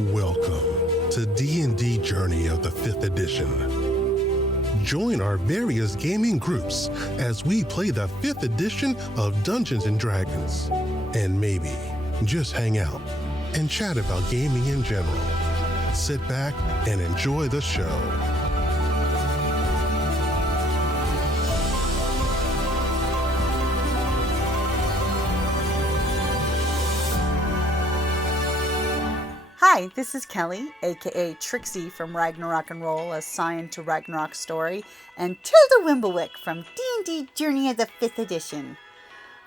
Welcome to D&D Journey of the 5th edition. Join our various gaming groups as we play the 5th edition of Dungeons & Dragons. And maybe just hang out and chat about gaming in general. Sit back and enjoy the show. Hi, this is Kelly, aka Trixie from Ragnarok and Roll, a Scion to Ragnarok story, and Tilda Wimblewick from D&D Journey of the 5th edition.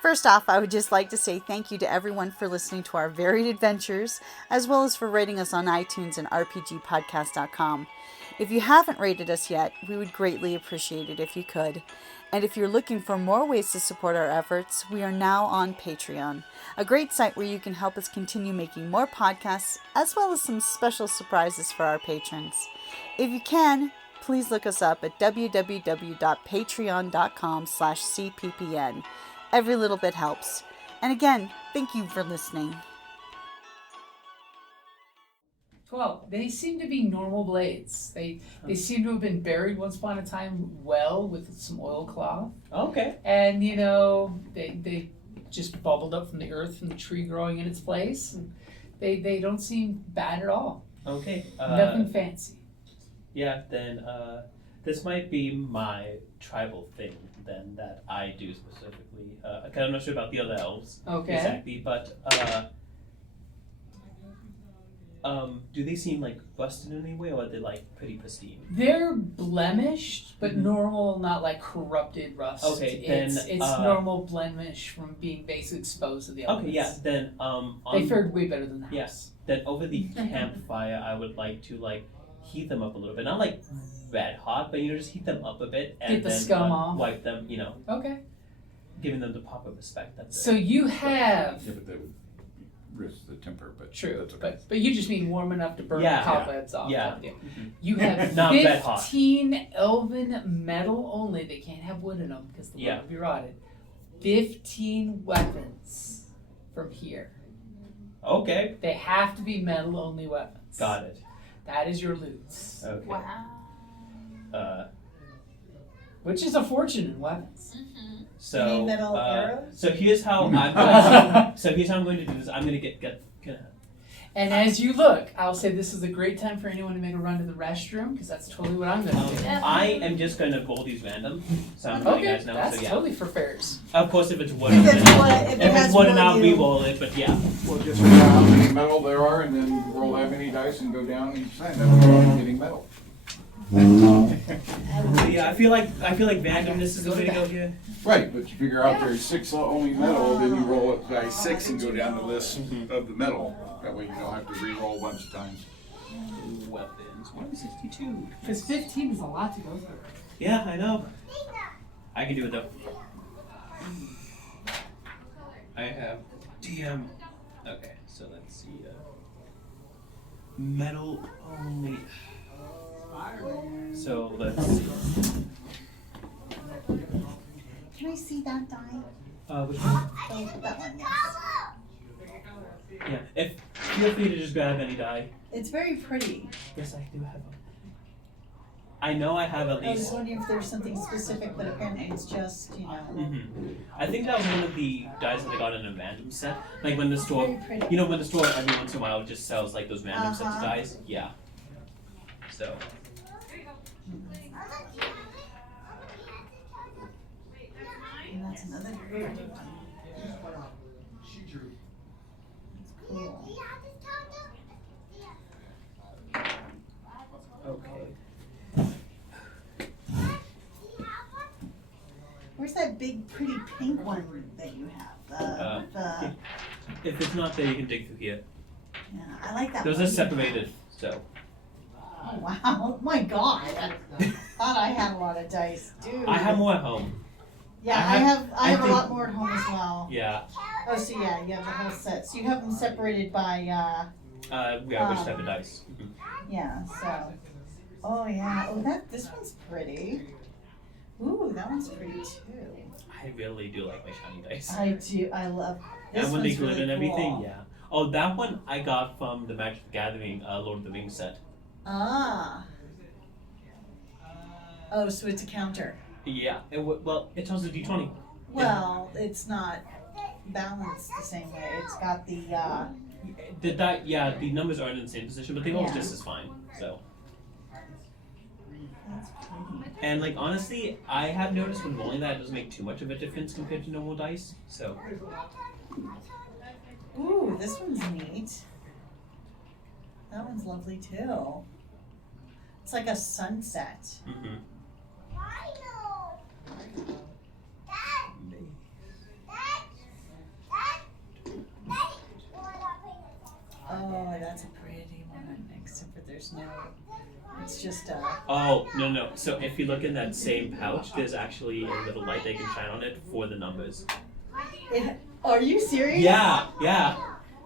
First off, I would just like to say thank you to everyone for listening to our varied adventures, as well as for rating us on iTunes and rpgpodcast.com. If you haven't rated us yet, we would greatly appreciate it if you could. And if you're looking for more ways to support our efforts, we are now on Patreon, a great site where you can help us continue making more podcasts, as well as some special surprises for our patrons. If you can, please look us up at www.patreon.com/cppn. Every little bit helps. And again, thank you for listening. Well, they seem to be normal blades. They seem to have been buried once upon a time well with some oilcloth. Okay. And, you know, they just bubbled up from the earth from the tree growing in its place. And they don't seem bad at all. Okay. Nothing fancy. Yeah, then this might be my tribal thing then that I do specifically. I'm not sure about the other elves. Okay. Exactly, but do they seem like busted in any way, or are they like pretty pristine? They're blemished, but normal, not like corrupted rust. Okay, then it's normal blemish from being basically exposed to the elements. Okay, yeah, then they fared way better than that. Yes. Then over the campfire, I would like to like heat them up a little bit, not like red hot, but just heat them up a bit and get the then scum off. Wipe them. Okay. Giving them the proper respect. That's so it. you have. Yeah, but they would risk the temper, but True, that's okay. but you just mean warm enough to burn the cobwebs off. Yeah. Mm-hmm. You have Not red hot. 15 elven metal only. They can't have wood in them because the wood will be rotted. 15 weapons from here. Okay. They have to be metal only weapons. Got it. That is your loots. Okay. Wow. Which is a fortune in weapons. Mm-hmm. So, Any metal arrows? So here's how I'm going to do this. I'm going to get And as you look, I'll say this is a great time for anyone to make a run to the restroom, because that's totally what I'm going to do. I am just going to roll these random. So I'm letting you guys know. That's so, yeah. totally for fairs. Of course, if it's wood, If it's wood and I'll re-roll it, but yeah. Well, just figure out how many metal there are and then roll that many dice and go down each side. That way you're getting metal. Yeah, I feel like randomness is the way to go here. Right, but you figure out there's 6 only metal, then you roll it by 6 and go down the list of the metal. That way you don't have to re-roll a bunch of times. Weapons, 162. Because 15 is a lot to go through. Yeah, I know. I can do it though. I have DM. Okay, so let's see. Metal only. So let's see. Can I see that die? Which one? Oh, that one, yes. Yeah, feel free to just grab any die. It's very pretty. Yes, I do have them. I know I have at I was least. wondering if there's something specific, but apparently it's just, I think that was one of the dice that I got in a random set. Like when the store, very pretty. when the store every once in a while just sells like those random sets of dice. Yeah. So. And that's another pretty one. Cool. Okay. Where's that big, pretty pink one that you have? If it's not there, you can dig through here. Yeah, I like that Those one. are separated, so. Oh, wow. Oh, my God. I thought I had a lot of dice. Dude. I have more at home. Yeah, I have a lot more at home as well. Yeah. Oh, so yeah, you have the whole set. So you have them separated by, Which type of dice? yeah, so. Oh, yeah. Oh, this one's pretty. Ooh, that one's pretty too. I really do like my shiny dice. I do. I love this And when they one's glue really and everything, cool. yeah. Oh, that one I got from the Magic the Gathering Lord of the Rings set. Ah. Oh, so it's a counter. Yeah. Well, it tells the D20. Well, it's not balanced the same way. It's got the The numbers aren't in the same position, but they roll Yeah. just as fine. So. That's pretty. And like honestly, I have noticed when rolling that it doesn't make too much of a difference compared to normal dice. So. Ooh, this one's neat. That one's lovely too. It's like a sunset. Mm-hmm. Oh, that's a pretty one. Except for there's no. It's just a. Oh no! So if you look in that same pouch, there's actually a little light they can shine on it for the numbers. Are you serious? Yeah.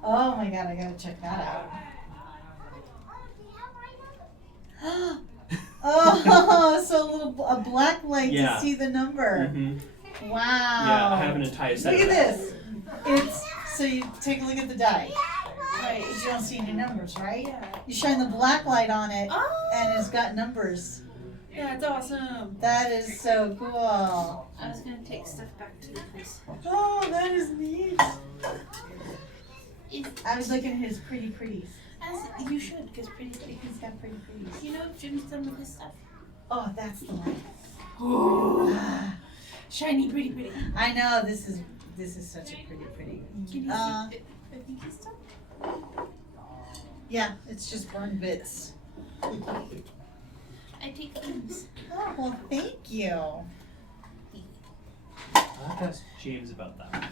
Oh my god, I gotta check that out. Oh, so a black light to see the number. Mm-hmm. Wow. Yeah, I have an entire set. Look of at that. this. It's so you take a look at the die. Right, you don't see any numbers, right? Yeah. You shine the black light on it, Oh. and it's got numbers. Yeah, it's awesome. That is so cool. I was gonna take stuff back to the place. Oh, that is neat. If, I was looking at his pretties. as you should, because pretty. He's got pretties. You know, Jim's done with his stuff. Oh, that's the one. Ooh, shiny, pretty. I know this is such a pretty. Can you see? I think he's done. Yeah, it's just burned bits. I take things. Oh, well, thank you. I'll have to ask James about that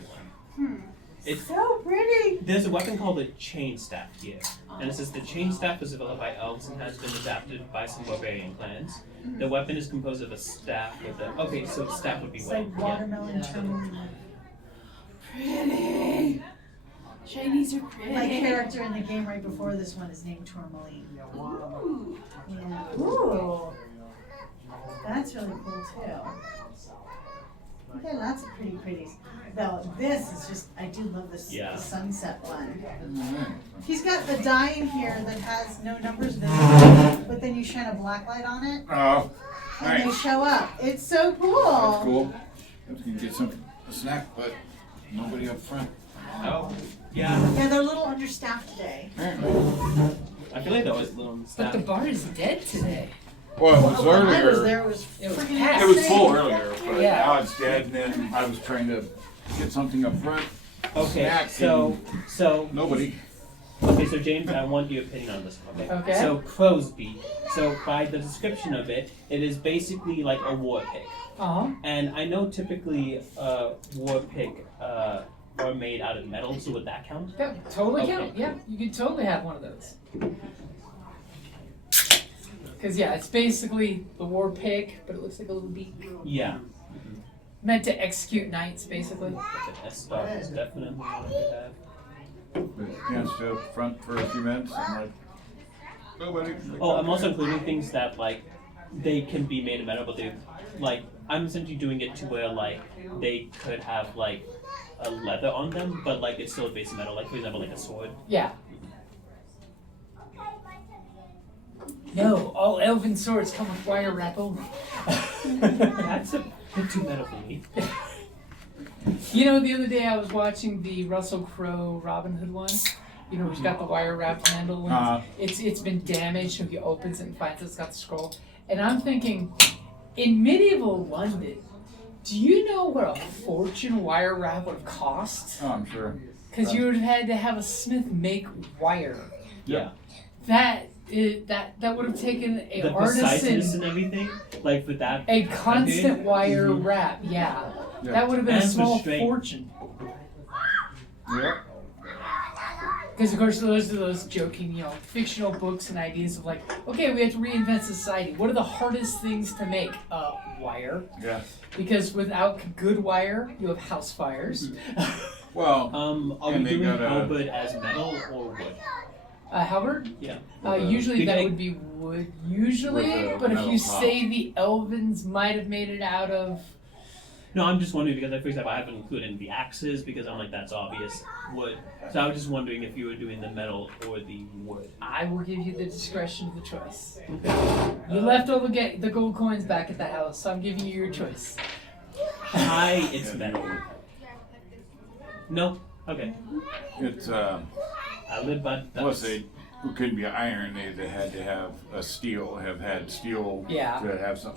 one. It's So pretty. There's a weapon called a chain staff here, and it says the chain staff was developed by elves and has been adapted by some barbarian clans. The weapon is composed of a staff with a. Okay, so staff would be It's white. like watermelon tourmaline. Pretty. Shinies are pretty. My character in the game right before this one is named Tourmaline. Ooh. Yeah. Ooh. That's really cool too. You got lots of pretties. Though this is just, I do love this Yeah. the sunset one. He's got the die in here that has no numbers visible, but then you shine a black light on it Oh, and they nice. show up. It's so cool. That's cool. If you can get a snack, but nobody up front. Oh, yeah. Yeah, they're a little understaffed today. I feel like that was a little But staff. the bar is dead today. Well, it was When I was earlier. there, it was It was freaking packed. It was insane. full earlier, but Yeah. now it's dead. And then I was trying to get something up front. Okay, Snack so Nobody. okay, so James, I want your opinion on this one. Okay. So crow's beak. So by the description of it, it is basically like a war pig. Uh-huh. And I know typically war pig are made out of metal, so would that count? Yeah, totally Okay. count. Yeah, you could totally have one of those. Because, yeah, it's basically the war pig, but it looks like a little beak. Yeah. Meant to execute knights, basically. But the S-Star is definitely one I could have. But yeah, stood up front for a few minutes. I'm like, nobody. Oh, I'm also including things that like they can be made of metal, but they like I'm essentially doing it to where like they could have like a leather on them, but like it's still a base of metal. Like for example, like a sword. Yeah. No, all elven swords come with wire wrap only. That's a bit too metal for me. You know, the other day I was watching the Russell Crowe Robin Hood one. You know, he's got the wire wrapped handle. And it's been damaged, so he opens it and finds it's got the scroll. And I'm thinking, in medieval London, do you know what a fortune wire wrap would have cost? Oh, I'm sure. Because you would have had to have a smith make wire. Yeah. That would have taken a The preciseness artisan, and everything, like with that. a constant wire Mhm. wrap. Yeah. Yeah. That would have been a And for small strength. fortune. Yeah. Because of course those are those joking, you know, fictional books and ideas of like, okay, we have to reinvent society. What are the hardest things to make? Wire. Yeah. Because without good wire, you have house fires. Well, Are we And they doing got a- halberd as metal or wood? Halberd? Yeah. Usually that Big- would be wood, usually. With a But if metal you top. say the Elvens might have made it out of, No, I'm just wondering because, like, for example, I haven't included the axes because I'm like, that's obvious wood. So I was just wondering if you were doing the metal or the wood. I will give you the discretion of the choice. You left all the gold coins back at the house, so I'm giving you your choice. Hi, it's metal. No? Okay. It's I live by plus it couldn't be iron. They had to have a steel. Have had steel Yeah. to have some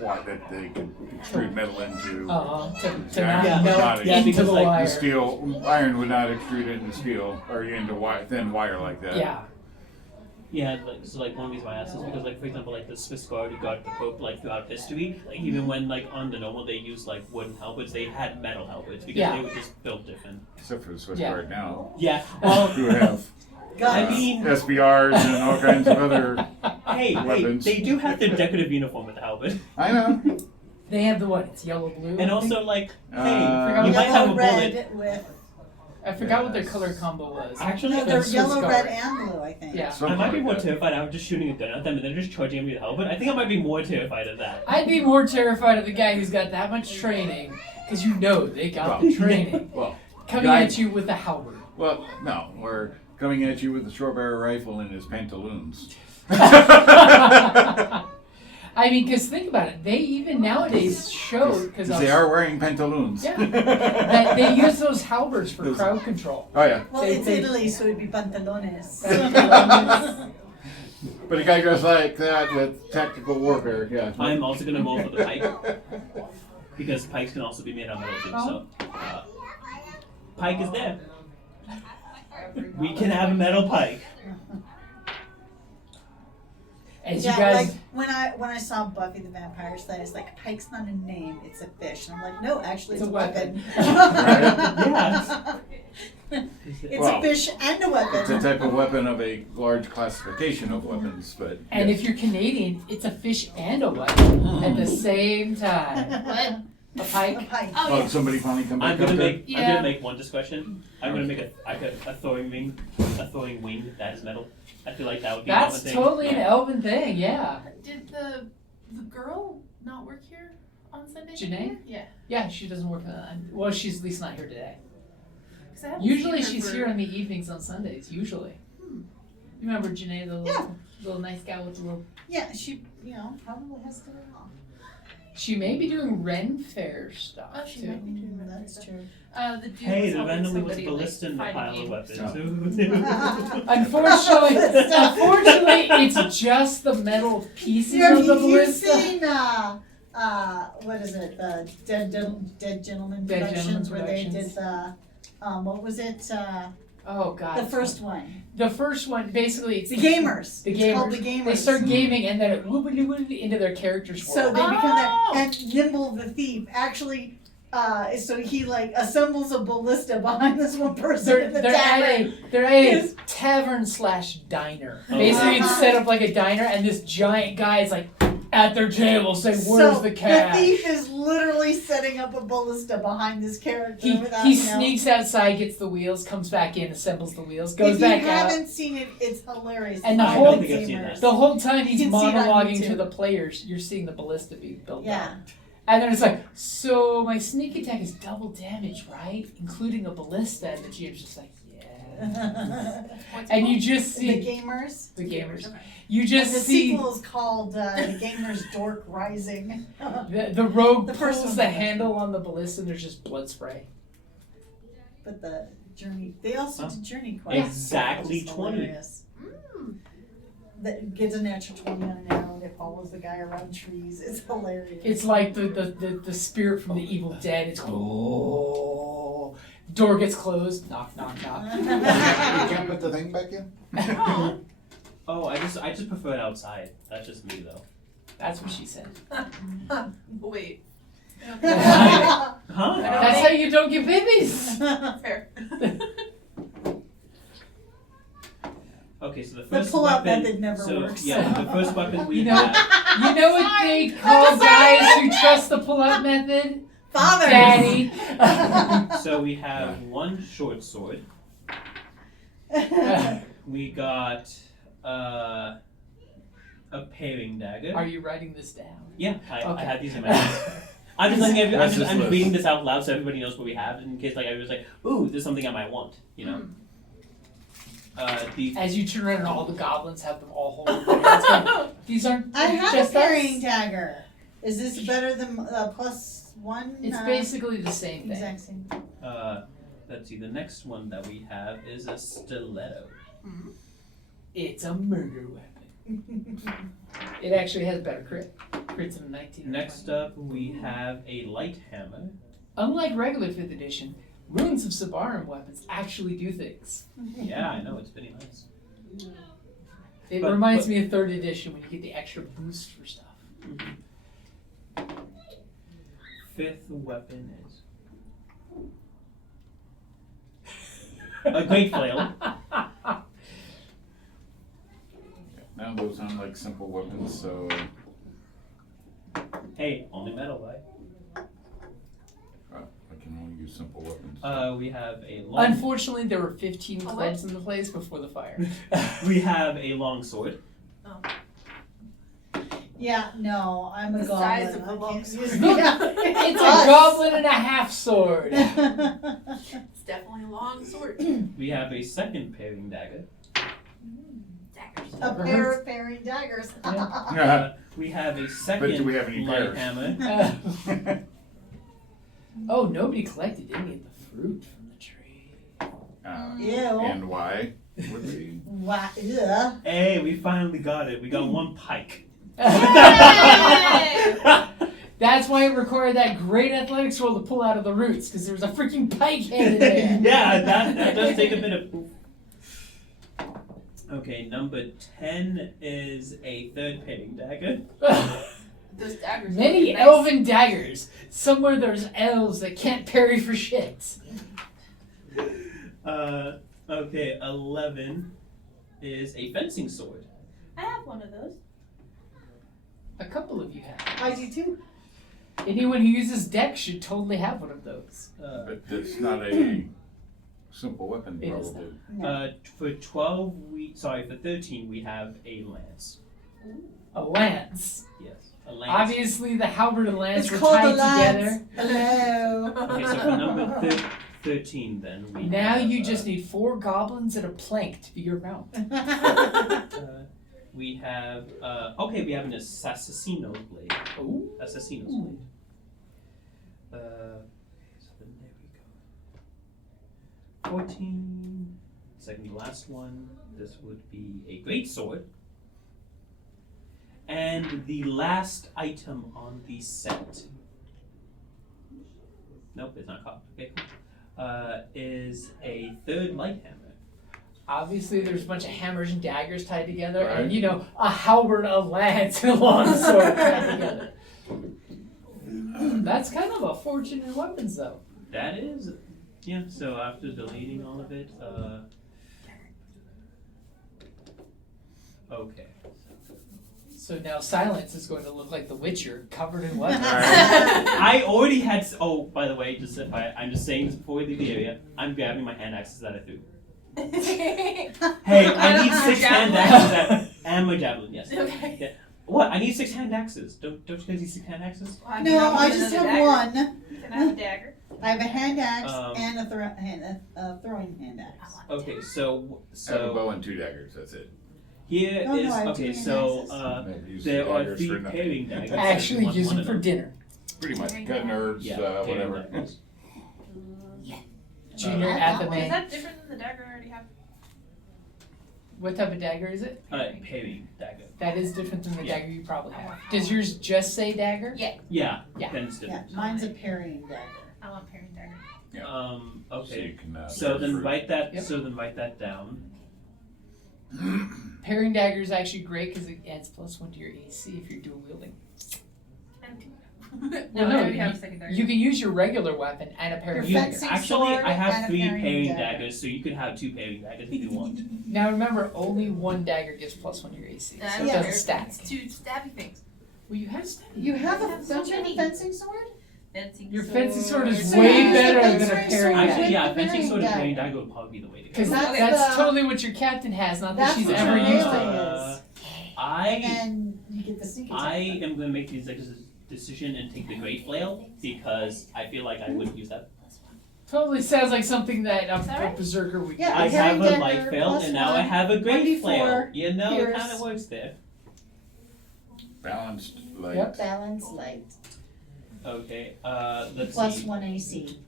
that they could extrude metal into. To Iron not would melt not into because, the like, wire. The steel iron would not extrude into steel or into thin wire like that. Yeah. Yeah, like, so like one reason why I asked is because, like, for example, like the Swiss Guard who got the Pope, like, throughout history, like even when like on the normal they used like wooden halberds, they had metal halberds because they were just built different. Except for the Swiss Yeah. Guard now, Yeah. Well, who have I mean, SBRs and all kinds of other. hey, weapons. they do have their decorative uniform with the halberd, I know. They have the what? It's yellow blue. and also like, hey, forgot you might have a Yellow, bullet. red with. I forgot what their color combo was. Actually, No, they're Swiss yellow, Guard. red, and blue, I think. Yeah. I Something might be like more that. terrified out of just shooting a gun at them and then just charging me with a halberd. I think I might be more terrified of that. I'd be more terrified of the guy who's got that much training, because you know they got the training. Well, Coming guy- at you with a halberd. Well, no, we're coming at you with a short barrel rifle and his pantaloons. I mean, because think about it. They even nowadays show, because They are wearing pantaloons. Yeah. that they use those halberds for Those- crowd control. Oh yeah. Well, They- it's they- Italy, so it'd be pantalones. But a guy dressed like that with tactical warfare, yeah. I'm also gonna roll for the pike because pikes can also be made out of metal too. So, pike is there. We can have a metal pike. As Yeah, you guys, like when I saw Buffy the Vampire Slayer, it's like pike's not a name, it's a fish. And I'm like, no, actually, it's a weapon. Yeah. It's Well, a fish and a It's a weapon. type of weapon of a large classification of weapons, but and yes. if you're Canadian, it's a fish and a weapon at the same time. What? A A pike. pike. Oh, Oh, yeah. did somebody finally come back I'm gonna up there? make. I'm Yeah. gonna make one discretion. I'm gonna make a throwing wing. A throwing wing that is metal. I feel like that would be. That's one thing. totally an Elven thing, yeah. Did the girl not work here on Sunday? Janae? Yeah. Yeah, she doesn't work on. Well, she's at least not here today. 'Cause I haven't Usually seen her she's for- here in the evenings on Sundays. Usually. You remember Janae, the little nice gal with the little. Yeah, she, probably has to off. She may be doing Ren Fair stuff Oh, she too. might be doing that. That's true. The dude Hey, was there helping randomly was a somebody, ballista in the find a pile of game. weapons. Unfortunately, it's just the metal pieces of the You've ballista. seen, what is it, the Dead Gentleman Dead Productions, Gentleman where they Productions. did the, what was it, Oh god. the first one? The first one, basically, it's The Gamers. The It's gamers. called The Gamers. They start gaming, and then it whoop into their character's So world. they become that, Oh! and Nimble the Thief actually, so he like assembles a ballista behind this one person They're, in the they're at tavern. a Yes. tavern / diner. Oh. Basically, it's Uh-huh. set up like a diner, and this giant guy is like at their table saying, "Where's So the cash?" the thief is literally setting up a ballista behind this character He without, he sneaks outside, gets the wheels, comes back in, assembles the wheels, goes If you back out. haven't seen it, it's hilarious. And the Find whole- The I don't think I've seen Gamers. The whole time he's You can see it on monologuing YouTube. to the players, you're seeing the ballista be built up. Yeah. And then it's like, so my sneak attack is double damage, right? Including a ballista. And the GM's just like, yeah. What's And it you just The see Gamers. the gamers. Okay. You And just the see sequel is called The Gamers Dork Rising. the rogue The first pulls one. the handle on the ballista and there's just blood spray. But the Journey, they also Huh? did Journey quest. Exactly which is 20. hilarious. Mm. That gets a natural 20 on an arrow that follows the guy around trees. It's hilarious. It's like the spirit from the Evil Dead. It's oh, door gets closed. Knock knock knock. You can't put the thing back in? Oh. Oh, I just prefer it outside. That's just me though. That's what she said. Wait. Huh? That's how you don't get babies. Fair. Okay, so the The first pull-out weapon. method never so works. yeah, the first weapon we You know- have. You know what they call guys who trust the pull-out method? Father. Daddy. So we have one short sword. We got a paring dagger. Are you writing this down? Yeah, I Okay. had these in my hands. I'm just letting I'm That's just his list. reading this out loud so everybody knows what we have in case like I was like, ooh, there's something I might want, you know. As you turn around and all the goblins have them all holding their hands going, these aren't I have just a parrying us. dagger. Is this better than +1? It's basically the same thing. exact same. Let's see. The next one that we have is a stiletto. It's a murder weapon. It actually has better crit. Crit's in 19. Next up, we have a light hammer. Unlike regular 5th edition, runes of Symbaroum weapons actually do things. Yeah, I know, it's pretty nice. It But- reminds me of 3rd edition when you get the extra boost for stuff. Fifth weapon is a great flail. Now those sound like simple weapons, so Hey, only metal, right? I can only use simple weapons. We have a long. Unfortunately, there were 15 clubs in the place before the fire. We have a long sword. Yeah, no, I'm a The goblin. size of the I long can't sword. use- It's a goblin and a half sword. It's definitely a long sword. We have a second parrying dagger. Daggers. A pair of parrying daggers. We have a second But do we have any light pairs? hammer. Oh, nobody collected any of the fruit from the tree. Ew. And why would we? Wow. Ugh. Hey, we finally got it. We got one pike. That's why it required that great athletics roll to pull out of the roots, because there was a freaking pike head in there. Yeah, that does take a bit of. Okay, number 10 is a third parrying dagger. Those daggers. Many look nice. elven daggers. Somewhere there's elves that can't parry for shit. Okay, 11 is a fencing sword. I have one of those. A couple of you have. I do too. Anyone who uses dex should totally have one of those. But it's not a simple weapon, It is probably. For 12, for 13, we have a lance. A lance. Yes, a lance. Obviously, the halberd and lance It's were called tied the lance. together. Hello. Okay, so for number 13, then we Now have, you just need 4 goblins and a plank to be your mount. we have we have an assassino's blade. Ooh. Assassino's blade. So then there we go. 14. Second to last one. This would be a great sword. And the last item on the set. Nope, it's not called. Okay, cool. Is a third light hammer. Obviously, there's a bunch of hammers and daggers tied together, Right. and a halberd, a lance, and a long sword tied together. That's kind of a fortune in weapons, though. That is, yeah. So after deleting all of it, okay. So now Silence is going to look like the Witcher, covered in weapons. I already had. Oh, by the way, just I'm just saying this before we leave the area. I'm grabbing my hand axes that I threw. Hey, I need 6 hand axes and my javelin. Yes. Okay. Yeah. What? I need 6 hand axes. Don't you guys need 6 hand axes? Well, No, I just have one. Can I have a dagger? I have a hand axe Um, and a throwing hand axe. Okay, so I have a bow and 2 daggers, that's it. here Oh, no, is I have okay. 2 hand So axes. Maybe use there the are daggers 3 for nothing. parrying daggers. Actually, One use of them for them. dinner. Pretty much, cutting herbs, Yeah, whatever. parrying daggers. Junior I at got the one. Is main. that different than the dagger I already have? What type of dagger is it? Parrying dagger. That is different than the Yeah. dagger you probably have. Does yours just say dagger? Yeah. Yeah. Yeah. Then it's Yeah, different. mine's a parrying dagger. I want parrying dagger. So Okay. you can, So then fruit. write that. Yep. So then write that down. Parrying dagger is actually great because it adds +1 to your AC if you're dual wielding. No, Well, I no, already have a second dagger. You can use your regular weapon and a Your parrying You, dagger. fencing actually, sword I have and a 3 parrying parrying dagger. daggers, so you could have 2 parrying daggers if you want. Now remember, only 1 dagger gives +1 to your AC, And I so don't it care doesn't if stack. it's 2 stabby things. Well, you have stack. You have I a have so don't you have a many. fencing sword? Fencing Your fencing sword is So way you use the better fencing than a sword parrying with dagger. Actually, yeah, the fencing sword and parrying dagger. dagger would probably be the way to go. Because That's that's the- totally what your captain has, not that That's she's what ever your used melee it. is. And I then you get the sneak attack. am going to make these daggers decision and take the great flail because I feel like I wouldn't use that. Totally sounds like something that Is that a right? berserker would Yeah. I have a Herring light dagger flail plus and now I one, have a great 1d4 flail. You know, it pierce. kind of works there. Balanced light. Yep. Balance light. Okay, let's Plus see. 1 AC.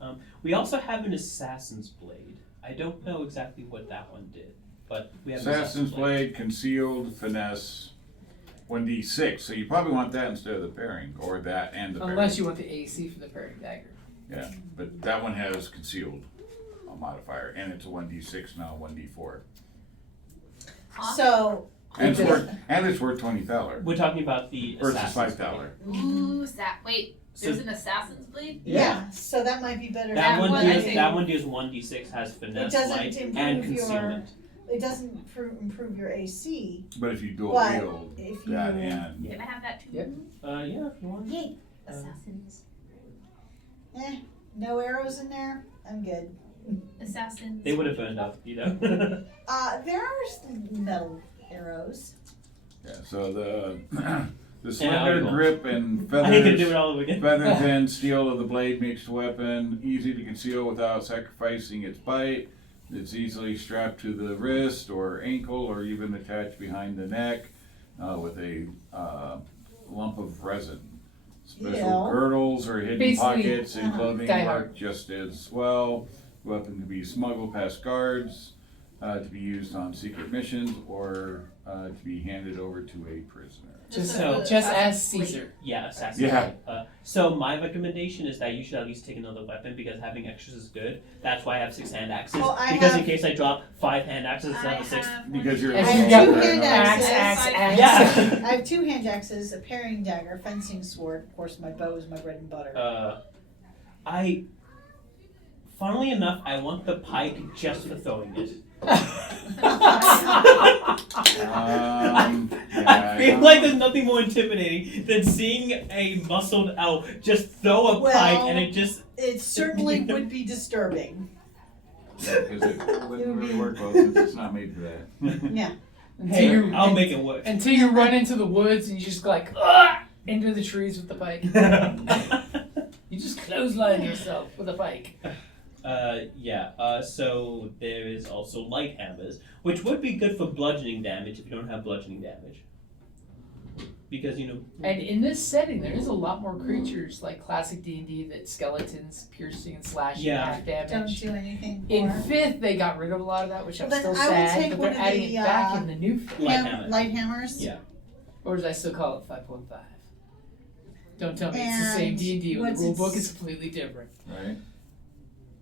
We also have an assassin's blade. I don't know exactly what that one did, but we have an Assassin's Blade, concealed, finesse, 1d6. So you probably want that instead of the pairing, or that and the pairing. Unless you want the AC for the parrying dagger. Yeah, but that one has concealed a modifier, and it's a 1d6, not a 1d4. So, And it's worth 20 thaler We're talking about the versus assassin's 5 thaler. Ooh, wait, So- there's an assassin's blade? yeah, so that might be better. That one one deals. I think- That one deals 1d6, has finesse, doesn't light, improve and your- concealment. It doesn't improve your AC. But if you dual But wield if that you- and Can I have that too? Yep. Yeah, if you want. Yay. Assassins. No arrows in there? I'm good. Assassins. They would have burned up, you know. There are metal arrows. yeah, so the Yeah, slender I'll go. grip and I ain't gonna do feathers. it all over again. Feathers and steel of the blade makes the weapon easy to conceal without sacrificing its bite. It's easily strapped to the wrist or ankle or even attached behind the neck with a lump of resin. Special Yeah. girdles or hidden Basically, pockets in clothing Die work Hard. just as well. The weapon can be smuggled past guards to be used on secret missions or to be handed over to a prisoner. Just So- just ask Caesar. Yeah, assassin. Yeah. So my recommendation is that you should at least take another weapon because having extras is good. That's why I have 6 hand axes. Well, I because in have- case I drop 5 hand axes instead of a 6. Because you're And I you have got two hand axe, axes. axe. Yeah. I have 2 hand axes, a parrying dagger, fencing sword. Of course, my bow is my bread and butter. Funnily enough, I want the pike just for throwing it. I feel like there's nothing more intimidating than seeing a muscled elf just throw a pike and it just. It certainly would be disturbing. Yeah, because it wouldn't really work well since it's not made for that. Yeah. Hey, I'll make it work. Until you run into the woods and you just go like "Ugh!" into the trees with the pike. You just clothesline yourself with a pike. So there is also light hammers, which would be good for bludgeoning damage if you don't have bludgeoning damage. Because, you know... And in this setting, there is a lot more creatures like classic D&D that skeletons piercing and slashing Yeah. half Don't damage. do anything In more. 5th, they got rid of a lot of that, which I'm Well, still then I will sad, take but one they're of adding the, it back in the new 5th. Light hammer. Light hammers. Yeah. Or as I still call it, 5.5. Don't tell me it's the same And D&D when what's the rule its- book is completely different. Right?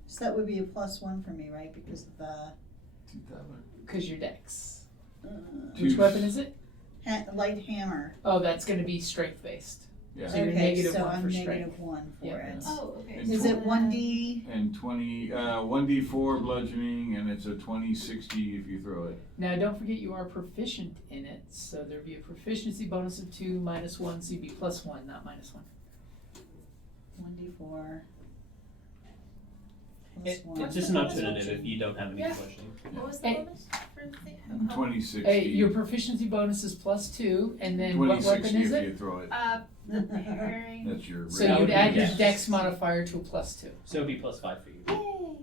So that would be a +1 for me, right? Because of the Because your dex. uh, Which weapon is it? light hammer. Oh, that's going to be strength based. Yeah. So you're Okay, negative so 1 I'm for negative 1 for Yeah. it. Oh, okay. And Is it 1D? And 1d4 bludgeoning, and it's a 20/60 if you throw it. Now, don't forget you are proficient in it, so there'd be a proficiency bonus of 2 minus 1, so you'd be +1, not -1. 1d4. Plus one. It's just an alternative if you don't have any Yeah. bludgeoning. What was the Hey. bonus for the thing? 20/60. Hey, your proficiency bonus is +2, and then what 20/60 weapon is if it? you throw it. The pairing. That's your So That you'd would be add your dex. dex modifier to a +2. So it would be +5 for you.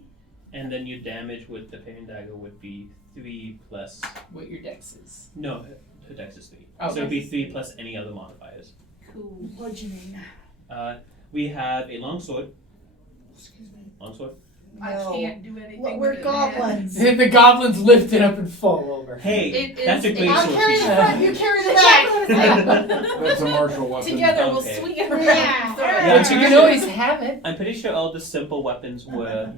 And then your damage with the parrying dagger would be 3 plus... What your dex is. No, her dex is 3. Oh, so it would be 3 plus any other modifiers. Cool. Bludgeoning. We have a longsword. Excuse me. Longsword. I No. can't do anything. We're with it, man. goblins. The goblins lift it up and fall over. Hey, It that's a is- great I'll sword carry the feature. front, you carry the back. That's a martial weapon. Together we'll Okay. swing it around. Yeah. Throw it Yeah. But you around. can always have it. I'm pretty sure all the simple weapons were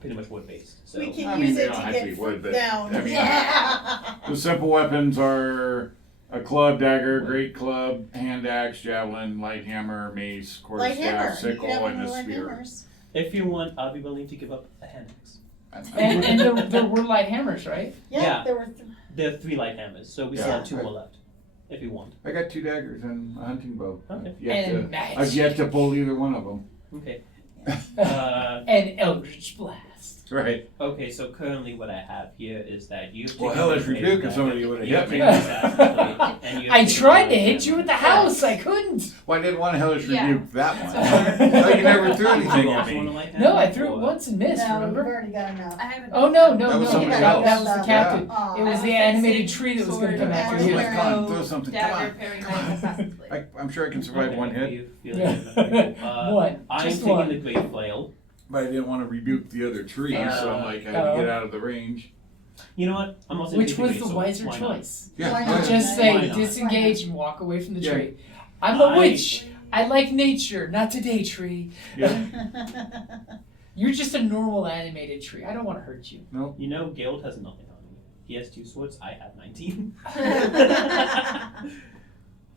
pretty much wood based. So We can I mean, use they it don't to have to get be wood, but, down. I mean- Yeah. The simple weapons are a club, dagger, great club, hand axe, javelin, light hammer, mace, Light hammer. quarterstaff, You sickle, can have one and of a the light spear. hammers. if you want, I'll be willing to give up a hand axe. And there were light hammers, right? Yeah, Yeah. there were. There are 3 light hammers, so we still Yeah. have 2 more left. If you want. I got 2 daggers and a hunting bow. Okay. And I've yet to pull either one of them. Okay. And Eldritch Blast. fast. Right. Okay, so currently what I have here is that you've Well, taken hellish the rebuke blade if somebody would have you've hit me. taken the assassin's blade, and you've I taken tried the to hit you with the house. I couldn't. Well, I didn't want to hellish Yeah. rebuke that one. That's No, you never threw anything You at also wanna me. light No, I hand, threw it or- once and missed. No, we've Remember? already got enough. I haven't. Oh no, That was no! somebody That else. was the captain. Aw. It was the I animated fencing, tree that was going to sword, come after arrow, you. Come on, throw something. Come Dagger, on. parry, knife, assassin's blade. I'm sure I can survive Okay, one hit, you feel it. One, I'm just taking one. the great flail. but I didn't want to rebuke the other tree, so I'm like, I had to get out of the range. You know what? I'm also Which taking was great the sword. wiser Why not? choice. Yeah, Why go not? ahead. Just Why say not? disengage and walk away from the Yeah. tree. I'm a I- witch. I like nature, not today, tree. Yeah. You're just a normal animated tree. I don't want to hurt you. You know, Guild has nothing on me. He has 2 swords. I have 19.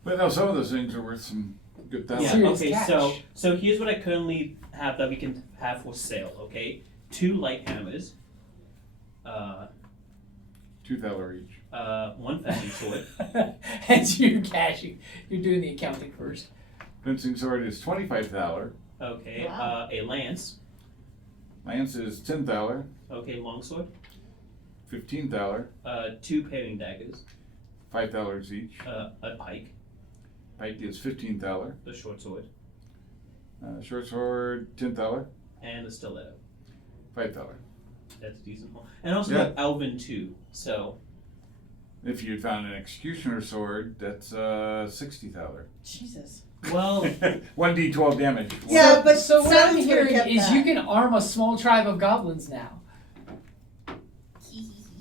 But no, some of those things are worth some good Yeah. thousands. Serious Okay. catch. So here's what I currently have that we can have for sale. Okay, 2 light hammers. 2 thaler each. 1 fencing sword. As you're cashing, you're doing the accounting first. Fencing sword is 25 thaler. Okay. Wow. A lance. Lance is 10 thaler. Okay. Longsword. 15 thaler. 2 paring daggers. 5 thalers each. A pike. Pike is 15 thaler. The short sword. Short sword, 10 thaler. And a stiletto. 5 thaler. That's a decent one. And also Yeah. have Elven too. So If you found an executioner sword, that's 60 thaler. Jesus. well. 1d12 damage. Yeah, but so what I'm Silence would've hearing kept is that. you can arm a small tribe of goblins now.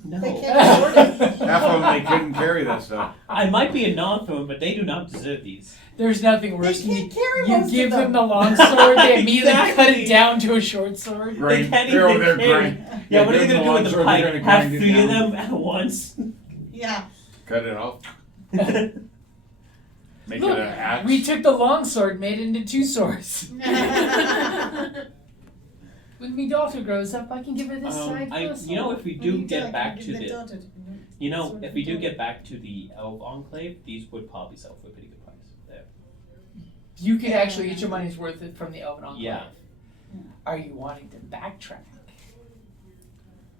No. They can't afford it. Half of them, they couldn't carry that stuff. I might be a non-thrower, but they do not deserve these. There's nothing worse They than can't carry you most give of them them. the long sword, they immediately cut Exactly. it down to a short sword. Grind. can't They're over even there carry. grind. Yeah, what are they give gonna them do with a the long sword, pike? they're gonna Have grind it 3 of down. them at once? Yeah. Cut it off. Make Look, it an axe. we took the long sword, made it into 2 swords. When my daughter grows up, I can give her this side plus. You know, if we do get back to the, you know, if we do get back to the Elf Enclave, these would probably sell for a pretty good price. There. You could actually get your money's worth it from the Elven Enclave. Yeah. Are you wanting to backtrack?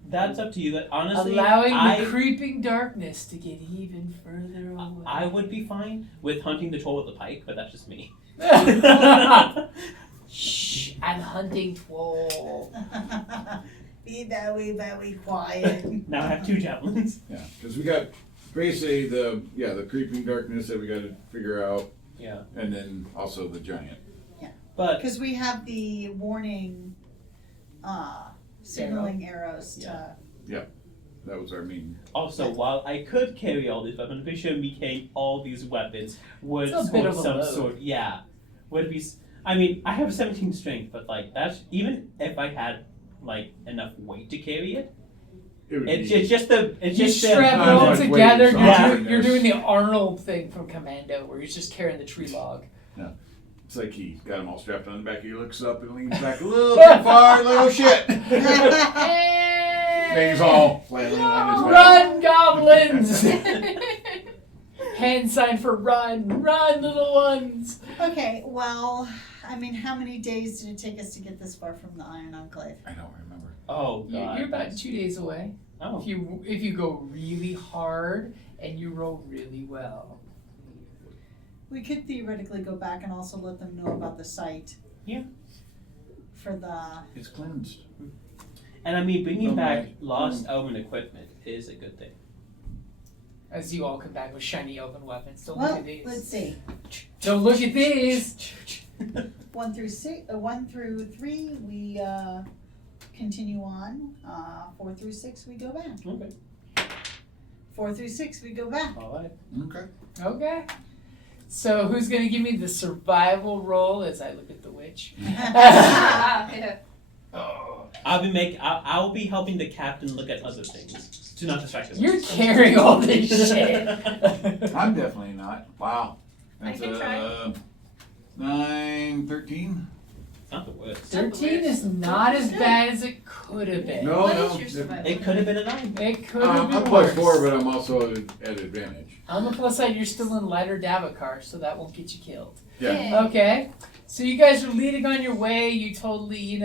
That's up to you. That honestly, Allowing I, the creeping darkness to get even further away. I would be fine with hunting the troll with a pike, but that's just me. Shh, I'm hunting troll. Be very quiet. Now I have 2 javelins. Yeah, because we got basically the creeping darkness that we got to figure out, Yeah. and then also the giant. But Because we have the warning signaling arrows to. That was our main. also, while I could carry all these weapons, I'm pretty sure me carrying all these weapons would It's a bit score of a some load. sort. Yeah, would be. I mean, I have 17 strength, but like that's even if I had like enough weight to carry it. It would It's be, just the. It's You just strap it Sounds all like together. weights Yeah. You're doing the Arnold thing from Commando, where he's just carrying the tree log. it's like he got them all strapped on the back. He looks up and leans back a little too far. Little shit. Then he's all flailing on his back. Run, goblins! Hand sign for run, run, little ones. Okay, well, I mean, how many days did it take us to get this far from the Iron Enclave? I don't remember. Oh god. You're about 2 days away. Oh. If you go really hard and you roll really well. We could theoretically go back and also let them know about the site. Yeah. For the. It's cleansed. And I mean, bringing No, back right. lost elven equipment is a good thing. As you all come back with shiny elven weapons. Don't look Well, at these. let's see. Don't look at these. 1 through 3, we continue on. 4 through 6, we go back. Okay. 4 through 6, we go back. All right. Okay. Okay. So who's gonna give me the survival roll as I look at the witch? Yeah. I'll be helping the captain look at other things to not distract him. You're carrying all this shit. I'm definitely not. Wow. That's I can try. 9, 13. It's not the worst. 13 is not as bad as it could have been. No, What no. is your survival? It could have been a 9. It could have been I'm worse. +4, but I'm also at advantage. On the plus side, you're still in lighter Davokar, so that won't get you killed. Yeah. Okay. So you guys are leading on your way. You totally,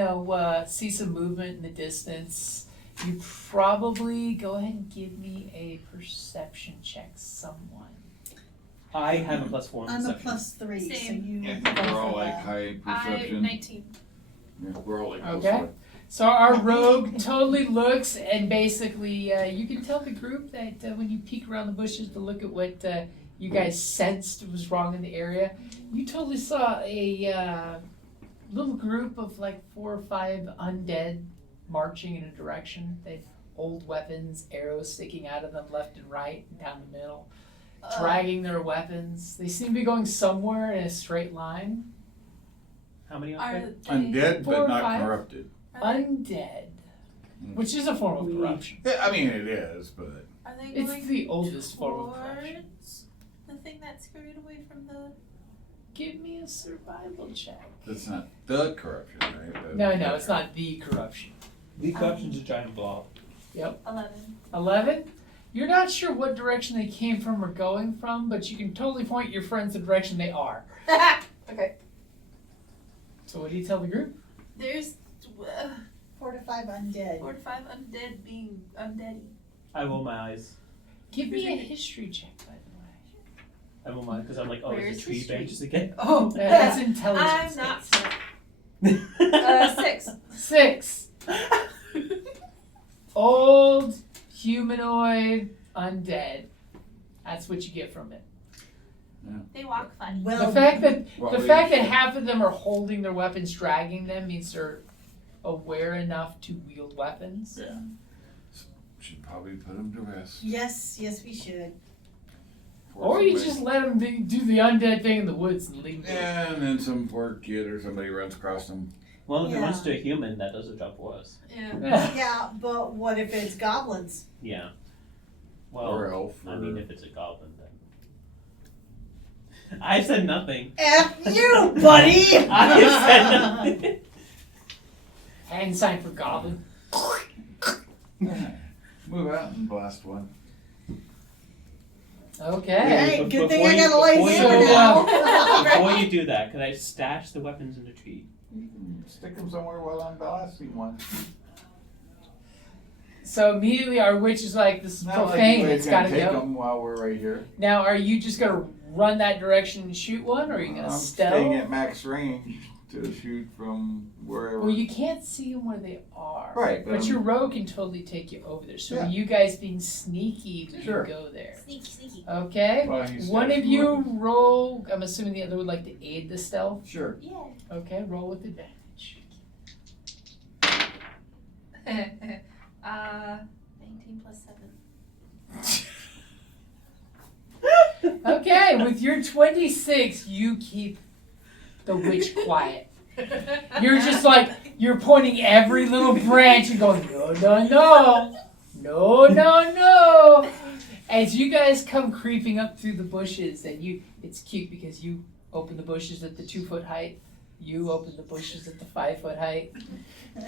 see some movement in the distance. You probably go ahead and give me a perception check, someone. I have a +4 in I'm a perception. +3, so Same. you. Yeah, go we're all for like that. high I perception. 19. Yeah, we're all like Okay. So our rogue totally looks, and basically you can tell the group that when you peek around the bushes to look at what you guys sensed was wrong in the area, you totally saw a little group of like 4 or 5 undead marching in a direction. They have old weapons, arrows sticking out of them left and right, and down the middle, dragging their weapons. They seem to be going somewhere in a straight line. How many Are are they, Undead, 4 but or not 5? corrupted. Undead, which is a form of corruption. Yeah, I mean, it is, but are they It's going the oldest form of corruption. towards the thing that scurried away from the... Give me a survival check. that's not the corruption, right? No, it's not the corruption. The corruption's a giant blob. 11. 11? You're not sure what direction they came from or going from, but you can totally point your friends the direction they are. Okay. So what do you tell the group? There's 4 to 5 undead. 4 to 5 undead being undead. I roll my eyes. Give me a history check, by the way. I roll mine because I'm like, oh, Where there's is a tree history? branches again. Oh, That's intelligence. I'm not based. smart. 6. 6. Old, humanoid, undead. That's what you get from it. They walk funny. Well, The fact that Well, the we fact that should- half of them are holding their weapons, dragging them, means they're aware enough to wield weapons. Yeah. Should probably put them to rest. yes, we should. Or you just let them do the undead thing in the woods and leave them. Yeah, and then some poor kid or somebody runs across them. Well, if it Yeah. runs to a human, that does the job for us. Yeah. Yeah, but what if it's goblins? Yeah. Well, Or elf. I mean, if it's a goblin, then. I said nothing. F you, buddy! I said nothing. Hand sign for goblin. Move out and blast one. Okay. Hey, good thing I Before got a light you- hammer before you- now. Before you do that, could I stash the weapons in the tree? You can stick them somewhere while I'm blasting one. So immediately our witch is like, this is Not like profane, anybody's it's gotta gonna take go. them while we're right here. Now, are you just gonna run that direction and shoot one, or are you gonna I'm stealth? staying at max range to shoot from wherever. Well, you can't see them where they are. Right, But but your rogue can totally take you over there. So Yeah. you guys being sneaky, we Sure. can go there. Sneaky, sneaky. Okay? Well, he's One of stashing you weapons. roll, I'm assuming the other would like to aid the stealth. Sure. Yeah. Okay, roll with advantage. 19 plus 7. Okay, with your 26, you keep the witch quiet. You're just like, you're pointing every little branch and going, no, no, no. No, no, no. As you guys come creeping up through the bushes, and it's cute because you open the bushes at the 2-foot height. You open the bushes at the 5-foot height.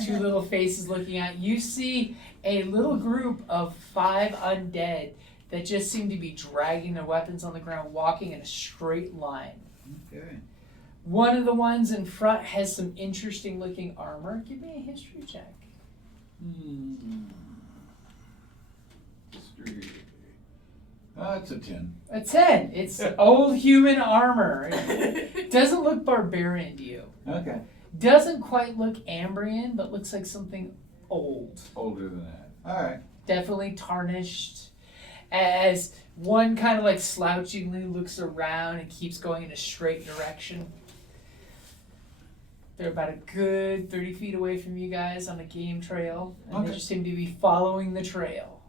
2 little faces looking out. You see a little group of 5 undead that just seem to be dragging their weapons on the ground, walking in a straight line. Okay. One of the ones in front has some interesting looking armor. Give me a history check. History. It's a 10. A 10. It's old human armor. It doesn't look barbarian to you. Okay. Doesn't quite look Ambrian, but looks like something old. Older than that. Alright. Definitely tarnished. As one kind of like slouchingly looks around and keeps going in a straight direction. They're about a good 30 feet away from you guys on a game trail. And Okay. they just seem to be following the trail.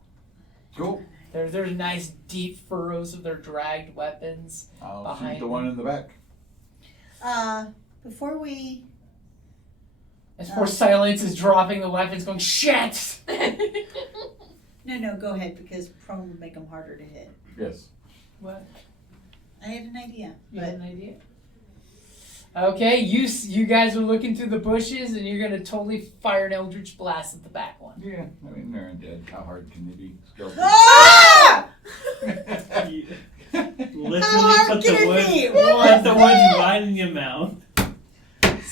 Cool. There's nice deep furrows of their dragged weapons. I'll Behind shoot the one in the back. Before we... As poor Silence is dropping the weapons going, shit! No, go ahead, because prone would make them harder to hit. Yes. What? I had an idea, You but have an idea? Okay, you guys are looking through the bushes and you're gonna totally fire an Eldritch Blast at the back one. Yeah, I mean, they're undead. How hard can they be? Skillful. Ah! Literally How hard put can the it words, be? put the words right in your mouth.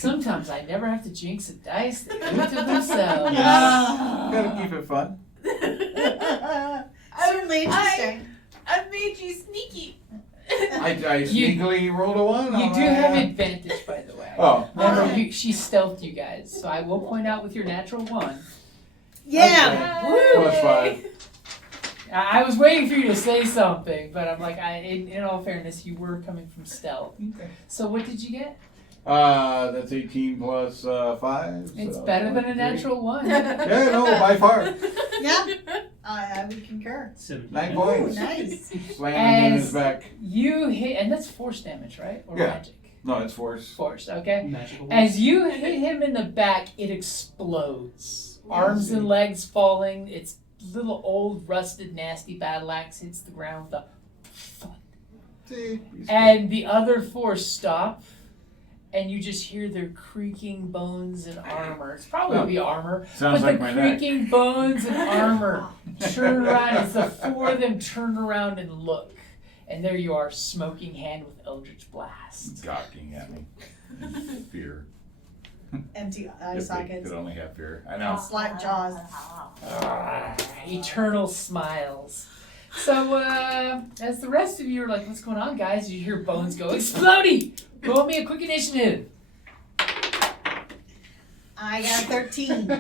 Sometimes I never have to jinx a dice. They do it to themselves. Gotta keep it fun. Certainly interesting. I made you sneaky. I sneakily rolled a 1. You do have advantage, by the way. Oh. Remember, she stealthed you guys, so I will point out with your natural 1. Yeah. Okay. Plus 5. I was waiting for you to say something, but I'm like, in all fairness, you were coming from stealth. Okay. So what did you get? That's 18 plus 5. It's so better than a 23. natural 1. Yeah, no, by far. Yeah. I would concur. 9 Ooh, points. nice. Slammed in his back. You hit, and that's force damage, right? Or Yeah. magic? No, it's force. Force, okay. Magical. As you hit him in the back, it explodes. Arms and legs falling. Its little old, rusted, nasty battle axe hits the ground with a thud. See? And the other 4 stop, and you just hear their creaking bones and armor. It's probably armor. Sounds but like the my neck. creaking bones and armor turn around as the 4 of them turn around and look. And there you are, smoking hand with Eldritch Blast. Gawking at me. Fear. Empty eye If they sockets. could only have fear. I know. Slack jaws. Eternal smiles. So, as the rest of you are like, what's going on, guys? You hear bones go, exploding! Roll me a quick initiative. I got 13.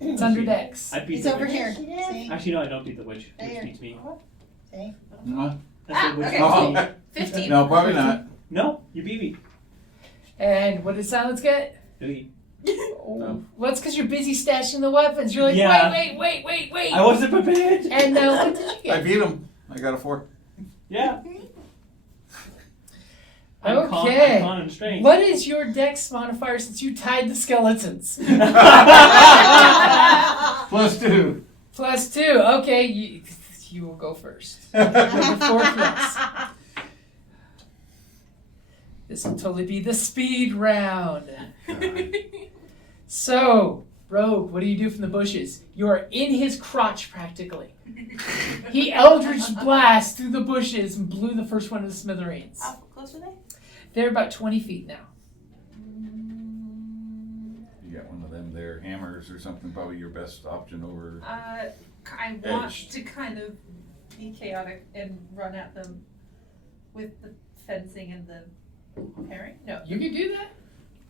It's under decks. I beat It's the over witch. here. See? Actually, no, I don't beat the witch. The witch There. beats me. See? No. That's the witch okay. beats me. Oh. 15. No, probably not. No, you beat me. And what did Silence get? Really? Oh. Well, it's because you're busy stashing the weapons. You're like, Yeah. wait. I wasn't prepared. And what did you I get? beat him. I got a 4. Yeah. Okay. I'm con and strength. What is your dex modifier since you tied the skeletons? Plus 2. Plus 2. Okay, you will go first. Number 4 plus. This will totally be the speed round. So, Rogue, what do you do from the bushes? You are in his crotch practically. He Eldritch Blast through the bushes and blew the first one to the smithereens. How close are they? They're about 20 feet now. You got one of them there, hammers or something, probably your best option over. I want Edged. to kind of be chaotic and run at them with the fencing and the parry. No. You can do that.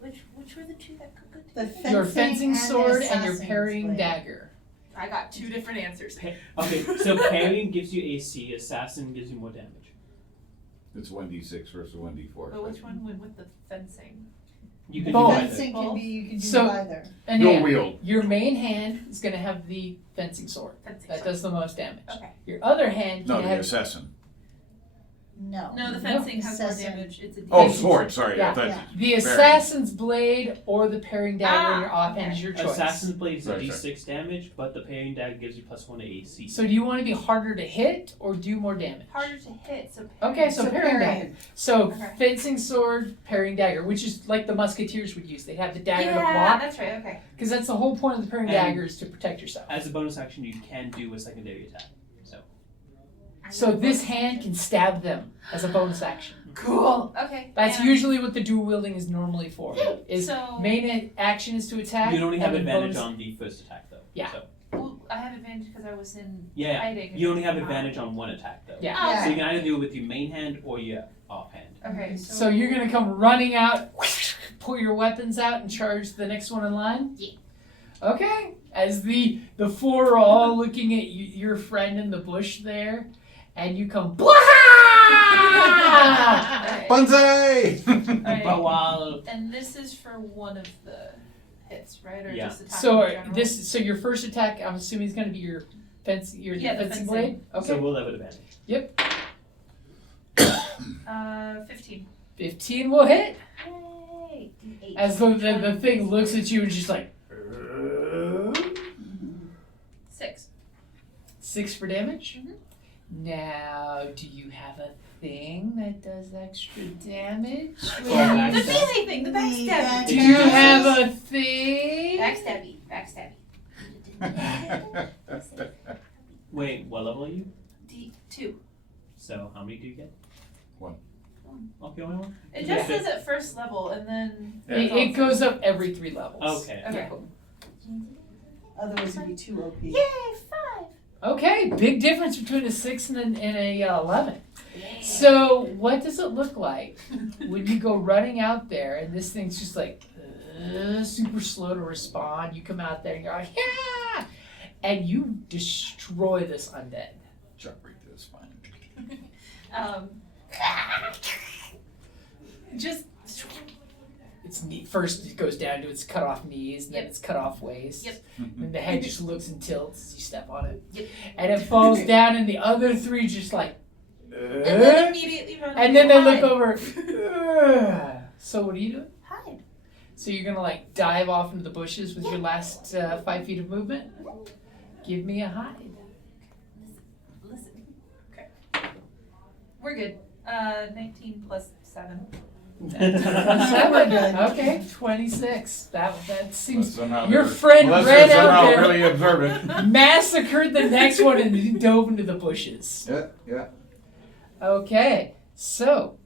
Which were the 2 that could go The together? Your fencing fencing and sword the and your assassin's parrying blade. dagger. I got 2 different answers. Okay, so parrying gives you AC, assassin gives you more damage. It's 1d6 versus 1d4. But which one went with the fencing? You can Both. do either. Fencing can be, you can do So- either. And Dual yeah, wield. your main hand is going to have the fencing sword. Fencing. That does the most damage. Okay. Your other hand No, can the have assassin. No. No, the fencing has more Assassin. damage. It's a Oh, D8. sword. Sorry, Yeah. I thought. Yeah. the assassin's blade or the parrying dagger in your Ah, offhand is your choice. Assassin's blade is a Sorry, D6 damage, but the parrying dagger gives you +1 to AC. So do you want to be harder to hit or do more damage? Harder to hit, so Okay, so parrying parrying. dagger. So Okay. fencing sword, parrying dagger, which is like the musketeers would use. They have the dagger to yeah, block that's right. Okay. because that's the whole point of the parrying And- dagger is to protect yourself. As a bonus action, you can do a secondary attack. So this hand can stab them as a bonus action. Cool. Okay. That's and usually what the dual wielding is normally for. Is so main action is to attack. You'd only have and then advantage bonus- on the first attack, though. Yeah. So, well, I have advantage because I was in yeah. hiding. You only have advantage on one attack, though. Yeah. Oh, So you can either do it with your main hand or your offhand. Okay. So you're gonna come running out, pull your weapons out, and charge the next one in line. Yeah. Okay. As the 4 are all looking at your friend in the bush there, and you come. Blah! Banzai! Alright. But while And this is for one of the hits, right? Or Yeah. just attack So in general? so your first attack, I'm assuming is gonna be your fencing the fencing blade. Okay. so we'll have advantage. 15. 15 will hit. Yay! D8. As the thing looks at you and just like 6. 6 for damage. Mhm. Now, do you have a thing that does extra damage? Oh, The backstab. melee thing, the backstab. Do you have a thing? Backstabby. Wait, what level are you? D2. So how many do you get? 1. I'll kill anyone? It just says at first level, and then It goes up every 3 levels. Okay. Okay. Otherwise, it'd be too OP. Yay, 5! Okay, big difference between a 6 and a 11. So, what does it look like when you go running out there and this thing's just like super slow to respond? You come out there and you're like, yeah! And you destroy this undead. Jump right to the spine. Just It's first it goes down to its cut off knees, and then its cut off waist. Yep. And the head just looks and tilts as you step on it. Yep. And it falls down, and the other 3 just like. and then immediately run. And then they look hide. over. "Ugh." So what are you doing? Hide. So you're gonna like dive off into the bushes with your last 5 feet of movement? Give me a hide. Listen. Okay. We're good. 19 plus 7. 7. Okay, 26. That seems. Somehow Your they're- friend unless ran they're out somehow there. really observant. Massacred the next one and dove into the bushes. Yeah. Okay, so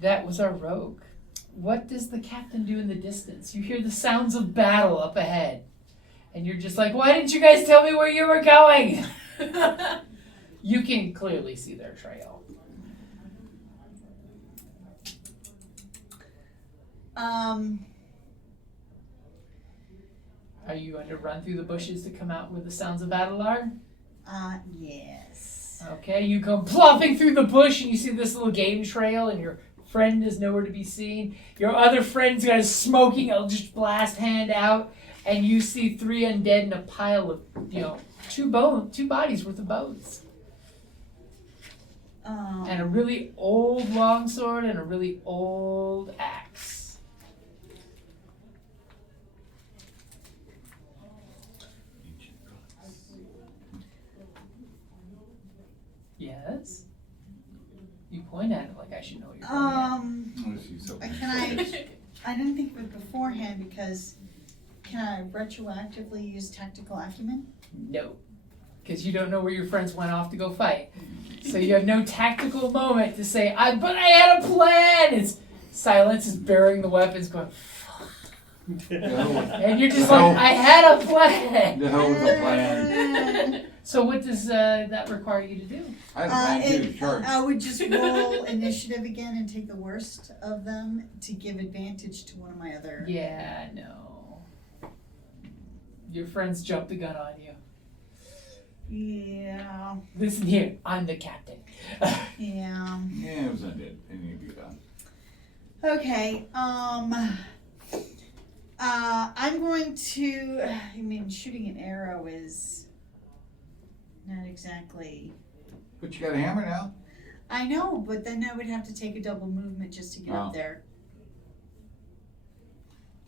that was our rogue. What does the captain do in the distance? You hear the sounds of battle up ahead. And you're just like, why didn't you guys tell me where you were going? You can clearly see their trail. Are you going to run through the bushes to come out where the sounds of battle are? Yes. Okay, you come plopping through the bush and you see this little game trail and your friend is nowhere to be seen. Your other friend's got a smoking Eldritch Blast hand out, and you see 3 undead in a pile of, 2 bodies worth of bones. And a really old longsword and a really old axe. Yes? You point at it like I should know what you're pointing Oh, she's so I didn't think of it beforehand because can I retroactively use tactical acumen? at. No. Because you don't know where your friends went off to go fight. So you have no tactical moment to say, but I had a plan! It's silence is burying the weapons going, and you're just like, I had a plan! The hell with the plan. So what does that require you to do? I had a plan too, charge. I would just roll initiative again and take the worst of them to give advantage to one of my other. Yeah, no. Your friends jumped the gun on you. Yeah. Listen here, I'm the captain. Yeah. Yeah, it was undead. It needed to be done. Okay. I'm going to. I mean, shooting an arrow is not exactly. But you got a hammer now? I know, but then I would have to take a double movement just to get up there.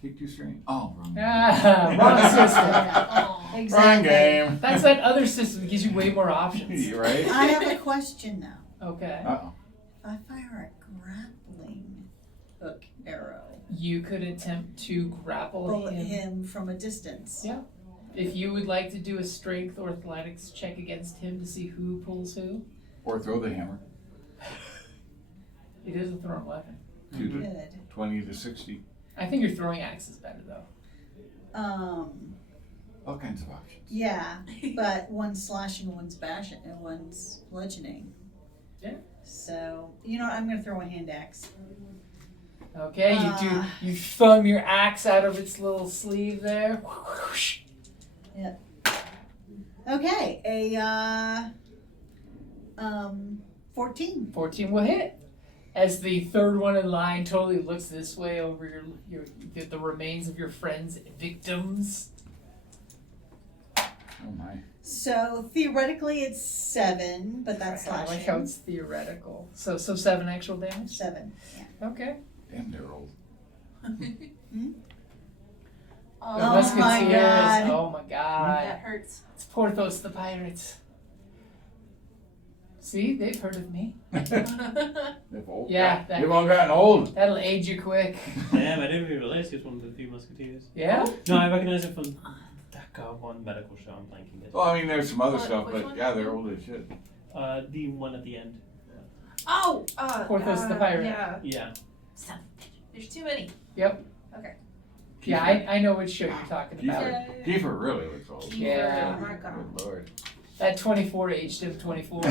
Take 2 strength. Oh, wrong. Wrong system. Aw. Exactly. Wrong game. That's that other system that gives you way more options. You right? I have a question now. Okay. Uh-oh. If I fire a grappling hook arrow, You could attempt to grapple bullet him. him from a distance. Yeah. If you would like to do a strength or athletics check against him to see who pulls who. Or throw the hammer. It is a thrown weapon. Good. 20 to 60. I think your throwing axe is better though. All kinds of options. Yeah, but one's slashing, one's bashing, and one's bludgeoning. Yeah. So, you know what, I'm gonna throw a hand axe. Okay, you thumb your axe out of its little sleeve there. Okay, a 14. 14 will hit. As the third one in line totally looks this way over the remains of your friends' victims. Oh my. So theoretically it's 7, but that's I like slashing. how it's theoretical. So 7 actual damage? 7. Yeah. Okay. Damn, they're old. The Oh Musketeers. my God. Oh my god. That hurts. It's Porthos the Pirates. See, they've heard of me. They've old. Yeah, They've all gotten old. That'll age you quick. Damn, I didn't even realize he was one of the few musketeers. Yeah? No, I recognize him from that one medical show. I'm blanking it. Well, I mean, there's some other What- stuff, which but one? yeah, they're old as shit. The one at the end. Oh! Porthos the pirate. Yeah. Yeah. Son of a bitch. There's too many. Yep. Okay. Yeah, I know which show you're talking about. Kiefer really looks old. Yeah. Oh my god. Good lord. That 24 aged him 24.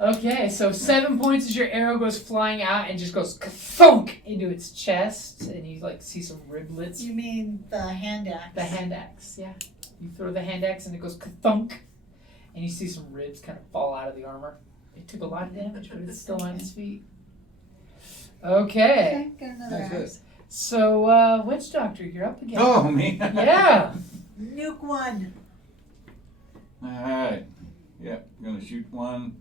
Okay, so 7 points as your arrow goes flying out and just goes thunk into its chest, and you like see some riblets. You mean the hand axe? The hand axe, yeah. You throw the hand axe and it goes thunk, and you see some ribs kind of fall out of the armor. It took a lot of damage, but it's still on its feet. Okay. Okay, got another That's good. axe. So, Witch Doctor, you're up again. Oh, me? Yeah. Nuke one. Alright. Yep, I'm gonna shoot one.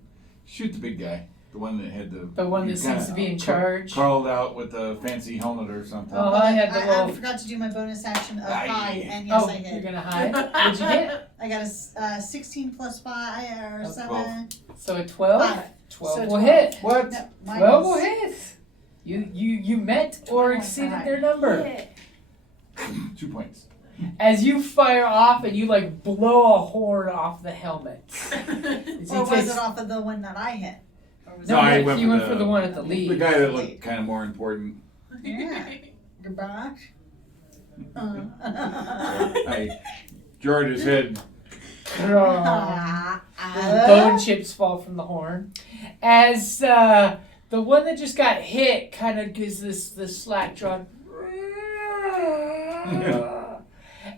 Shoot the big guy. The one that had The one that seems to be in charge. Crawled out with a fancy helmet or something. Oh, I had the I little... forgot to do my bonus action of Aye. hide, and yes, I you're hit. gonna hide. What'd you get? I got a 16 plus 5 or Oh, 7. So a 12? 5. 12 So will 12. hit. What? No, 12 will minus- hit. You met or exceeded their number. 2 points. As you fire off and you like blow a horn off the helmet. As he Or was takes- it off of the one that I hit? Or was No, No, I Nick, went you for went the- for the one at the The lead. guy that looked kind of more important. Yeah. Goodbye. Jarred his head. Bone chips fall from the horn. As the one that just got hit kind of gives this slack jaw.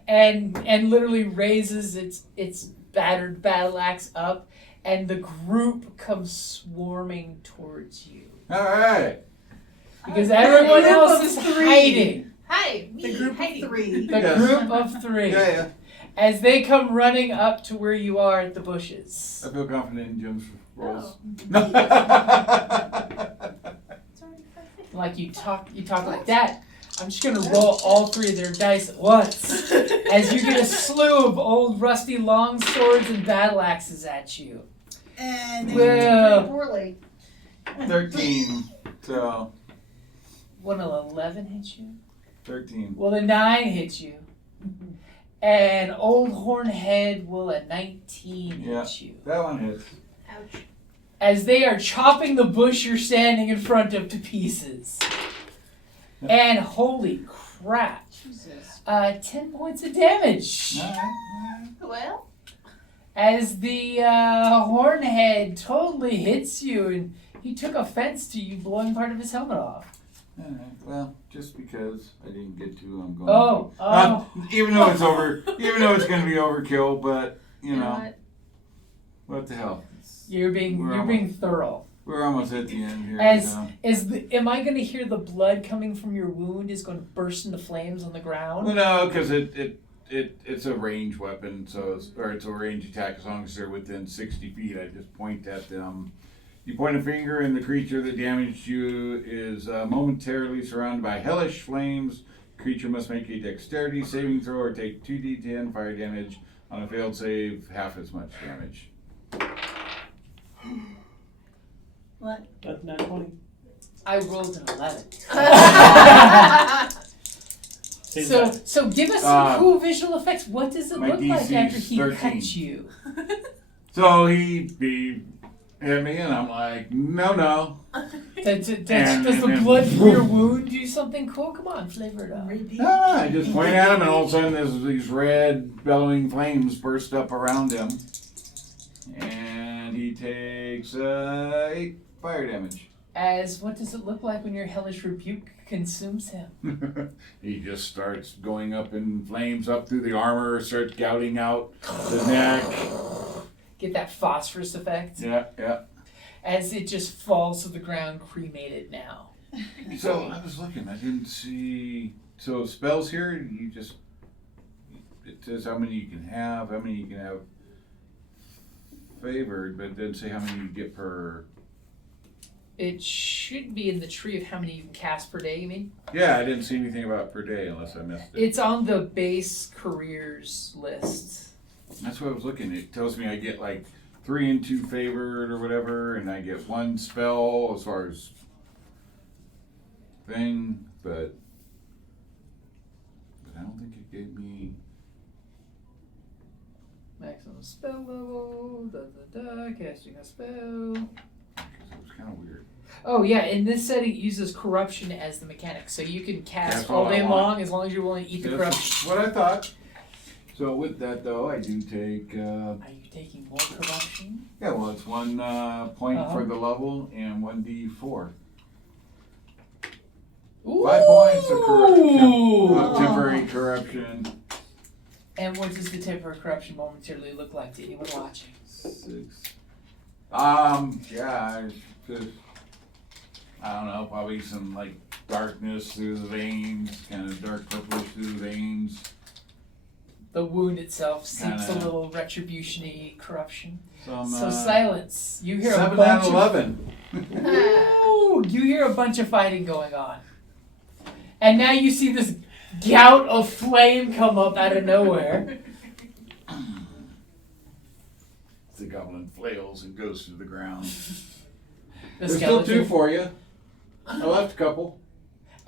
and literally raises its battered battle axe up, and the group comes swarming towards you Alright. because everyone group else of is 3. hiding. Hi, me. The group Heidi. of 3. The Yes. group of 3, Yeah. as they come running up to where you are at the bushes. I feel confident in Jim's rolls. It's already perfect. Like you talk like that. I'm just gonna roll all 3 of their dice at once as you get a slew of old rusty long swords and battle axes at you. And they Well. did pretty poorly. 13. So, One will 11 hit you. 13. Will a 9 hit you? And old Hornhead will a 19 Yeah. hit you. That one hits. Ouch. As they are chopping the bush you're standing in front of to pieces. And holy crap. Jesus. 10 points of damage. Alright. Well, As the Hornhead totally hits you, and he took offense to you blowing part of his helmet off. Alright. Well, just because I didn't get to, I'm going. Oh. Even though it's going to be overkill, but you know, what? what the hell? You're being thorough. We're almost at the end here. As so. am I going to hear the blood coming from your wound is going to burst into flames on the ground? Well, no, because it's a range weapon, so it's a range attack as long as they're within 60 feet. I just point at them. You point a finger, and the creature that damaged you is momentarily surrounded by hellish flames. The creature must make a dexterity saving throw or take 2d10 fire damage. On a failed save, half as much damage. What? That's not 20. I rolled an 11. Same So size. so give us some Uh, cool visual effects. What does it my look like DC after is he 13. cuts you? So he hit me, and I'm like, no. Does And- the and- blood from your wound do something cool? Come on, flavor it up. Repeat. I just point at him, and all of a sudden these red bellowing flames burst up around him. And he takes 8 fire damage. As what does it look like when your hellish rebuke consumes him? He just starts going up in flames up through the armor, starts gouting out the neck. Get that phosphorus effect. Yeah. As it just falls to the ground, cremated now. So I was looking, I didn't see. So spells here, it says how many you can have favored, but it didn't say how many you get per. It should be in the tree of how many you can cast per day, you mean? Yeah, I didn't see anything about per day unless I missed it. It's on the base careers list. That's what I was looking. It tells me I get like 3 and 2 favored or whatever, and I get 1 spell as far as thing, but I don't think it gave me. Maximum spell level, casting a spell. kind of weird. Oh yeah, in this setting it uses corruption as the mechanic. So you can cast That's all all I day want. long as long as you're willing to eat the corruption. That's what I thought. So with that though, I do take. Are you taking more corruption? Yeah, well, it's 1 point Uh-huh. for the level and 1d4. Ooh! 5 points of corruption. Temporary corruption. And what does the temporary corruption momentarily look like to anyone watching? 6. Yeah, it's just, I don't know, probably some like darkness through the veins, kind of dark purplish through the veins. The wound itself seeps a Kinda- little retribution-y corruption. Some, So silence. You hear 7 a bunch out of 11. Ooh, you hear a bunch of fighting going on. And now you see this gout of flame come up out of nowhere. The goblin flails and goes to the ground. The There's still 2 skeleton. for you. I left a couple.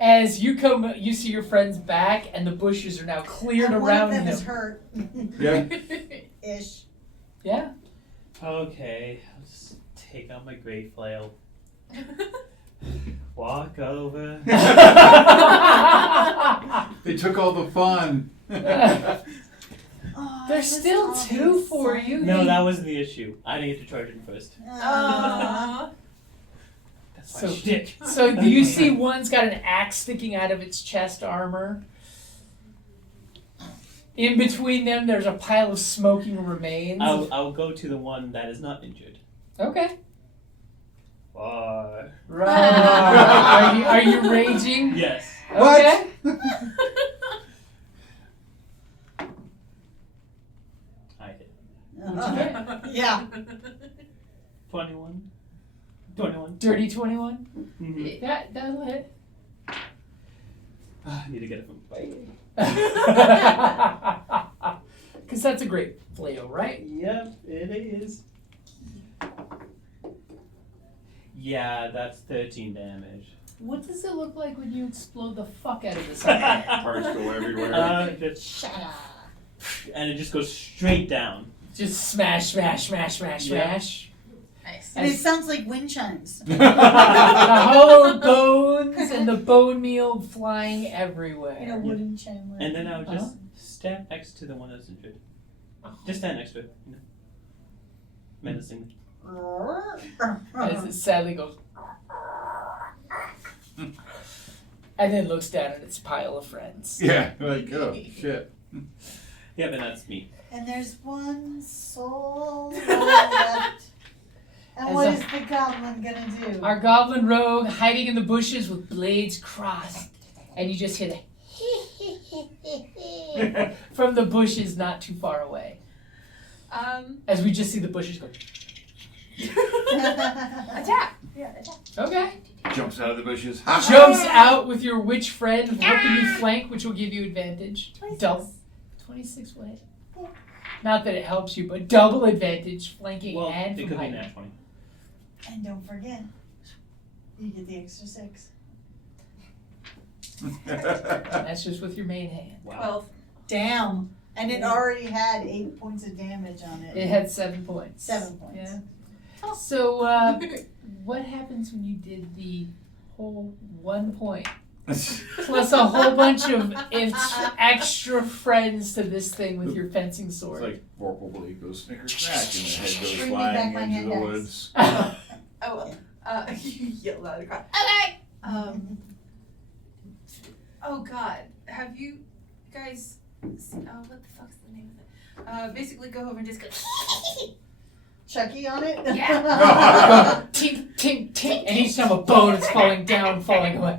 As you come, you see your friend's back, and the bushes are now cleared And around one of them him. is hurt. Yeah. Ish. Yeah. Okay, I'll just take out my great flail. Walk over. They took all the fun. Oh, There's this still all 2 makes for sense. you. No, that wasn't the issue. I didn't get to charge it first. That's my So- shtick. So do you see one's got an axe sticking out of its chest armor? In between them, there's a pile of smoking remains. I'll go to the one that is not injured. Okay. Bye. Right. Are you raging? Yes. Okay. I hit. Uh-huh. Yeah. 21. 21. Dirty 21? Mm-hmm. That'll hit. I need to get it from fighting. Because that's a great flail, right? Yep, it is. Yeah, that's 13 damage. What does it look like when you explode the fuck out of this item? Parts go everywhere. Shut up. And it just goes straight down. Just smash, smash, smash, smash, Yeah. smash. Nice. And it sounds like wind chimes. The hollow bones and the bone meal flying everywhere. In a wooden chime. And then I would just stand next to the one that's injured. Just stand next to it. You know. Menacingly. As it sadly goes. And then looks down at its pile of friends. Yeah, like, oh, shit. Yeah, but that's me. And there's one soul left. And As what a- is the goblin gonna do? Our goblin rogue hiding in the bushes with blades crossed. And you just hear the from the bushes not too far away. As we just see the bushes go. Attack. Yeah, attack. Okay. Jumps out of the bushes. Jumps out with your witch friend, hoping you flank, which will give you advantage. 26. Double. 26 will hit. Not that it helps you, but double advantage, flanking Well, and it from could be hiding. nat 20. And don't forget, you get the extra 6. That's just with your main hand. Wow. 12. Damn. And it already had 8 points of damage on it. It had 7 points. 7 points. Yeah. So, what happens when you did the whole 1 point? Plus a whole bunch of extra friends to this thing with your fencing It's sword. like Vorpal Blade goes snicker snack and the head goes Bring me back flying my into hand the axe. woods. Oh, you yelled out across. Okay. Oh God, have you guys? What the fuck's the name of it? Basically, go over and just go. Chucky on it? Yeah. Tink, tink, tink, and each time a bone is falling down, falling away.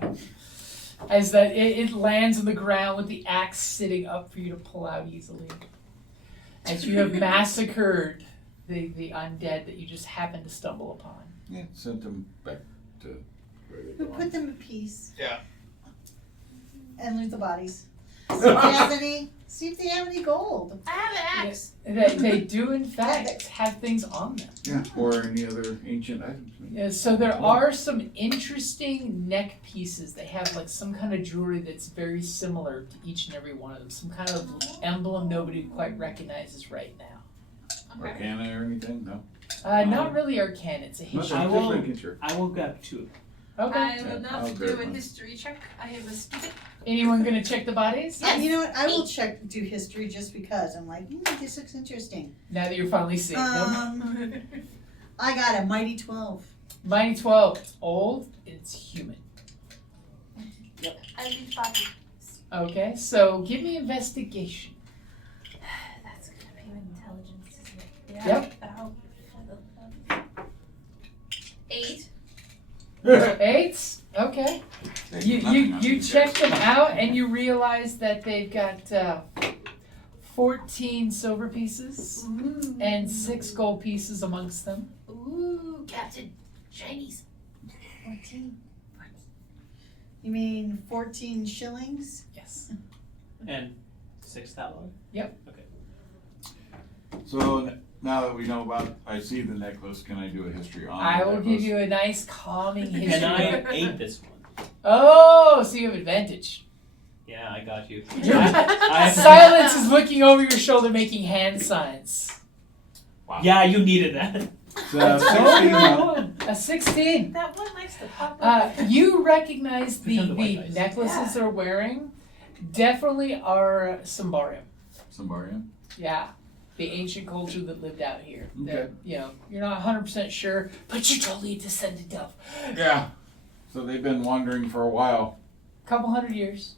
As that it lands on the ground with the axe sitting up for you to pull out easily. As you have massacred the undead that you just happened to stumble upon. Yeah, sent them back to where they We belong. put them in peace. Yeah. And loot the bodies. See if they have any gold. I have an axe. They do in fact have things on them. Yeah, or any other ancient items. Yeah, so there are some interesting neck pieces. They have like some kind of jewelry that's very similar to each and every one of them. Some kind of emblem nobody quite recognizes right now. Arcana or anything? No. Not really arcane, it's a history. I will- Making sure. I will grab 2. Okay. I will I'll not grab do a one. history check. I am a stupid. Anyone gonna check the bodies? You know what? I will do history just because I'm like, this looks interesting. Now that you're finally seeing them. I got a mighty 12. Mighty 12. It's old, it's human. I leave body. Okay, so give me investigation. That's gonna be intelligence, isn't it? Yep. About 8. 8? Okay. You check them out and you realize that they've got 14 silver pieces Ooh. and 6 gold pieces amongst them. Ooh, Captain. Shinies. 14. You mean 14 shillings? Yes. And 6 that one? Yep. Okay. So now that we know about, I see the necklace. Can I do a history on I the will necklace? give you a nice calming history. Can I aid this one? Oh, so you have advantage. Yeah, I got you. Your- I- Silence is looking over your shoulder making hand signs. Wow. Yeah, you needed that. So 16 now. A 16. That one likes to pop up. You recognize the Pretend the white dice. necklaces they're wearing definitely are Symbaroum. Symbaroum. Yeah. The ancient culture that lived out here. Okay. That, you know, you're not 100% sure, but you're totally a descendant of. Yeah. So they've been wandering for a while. Couple hundred years.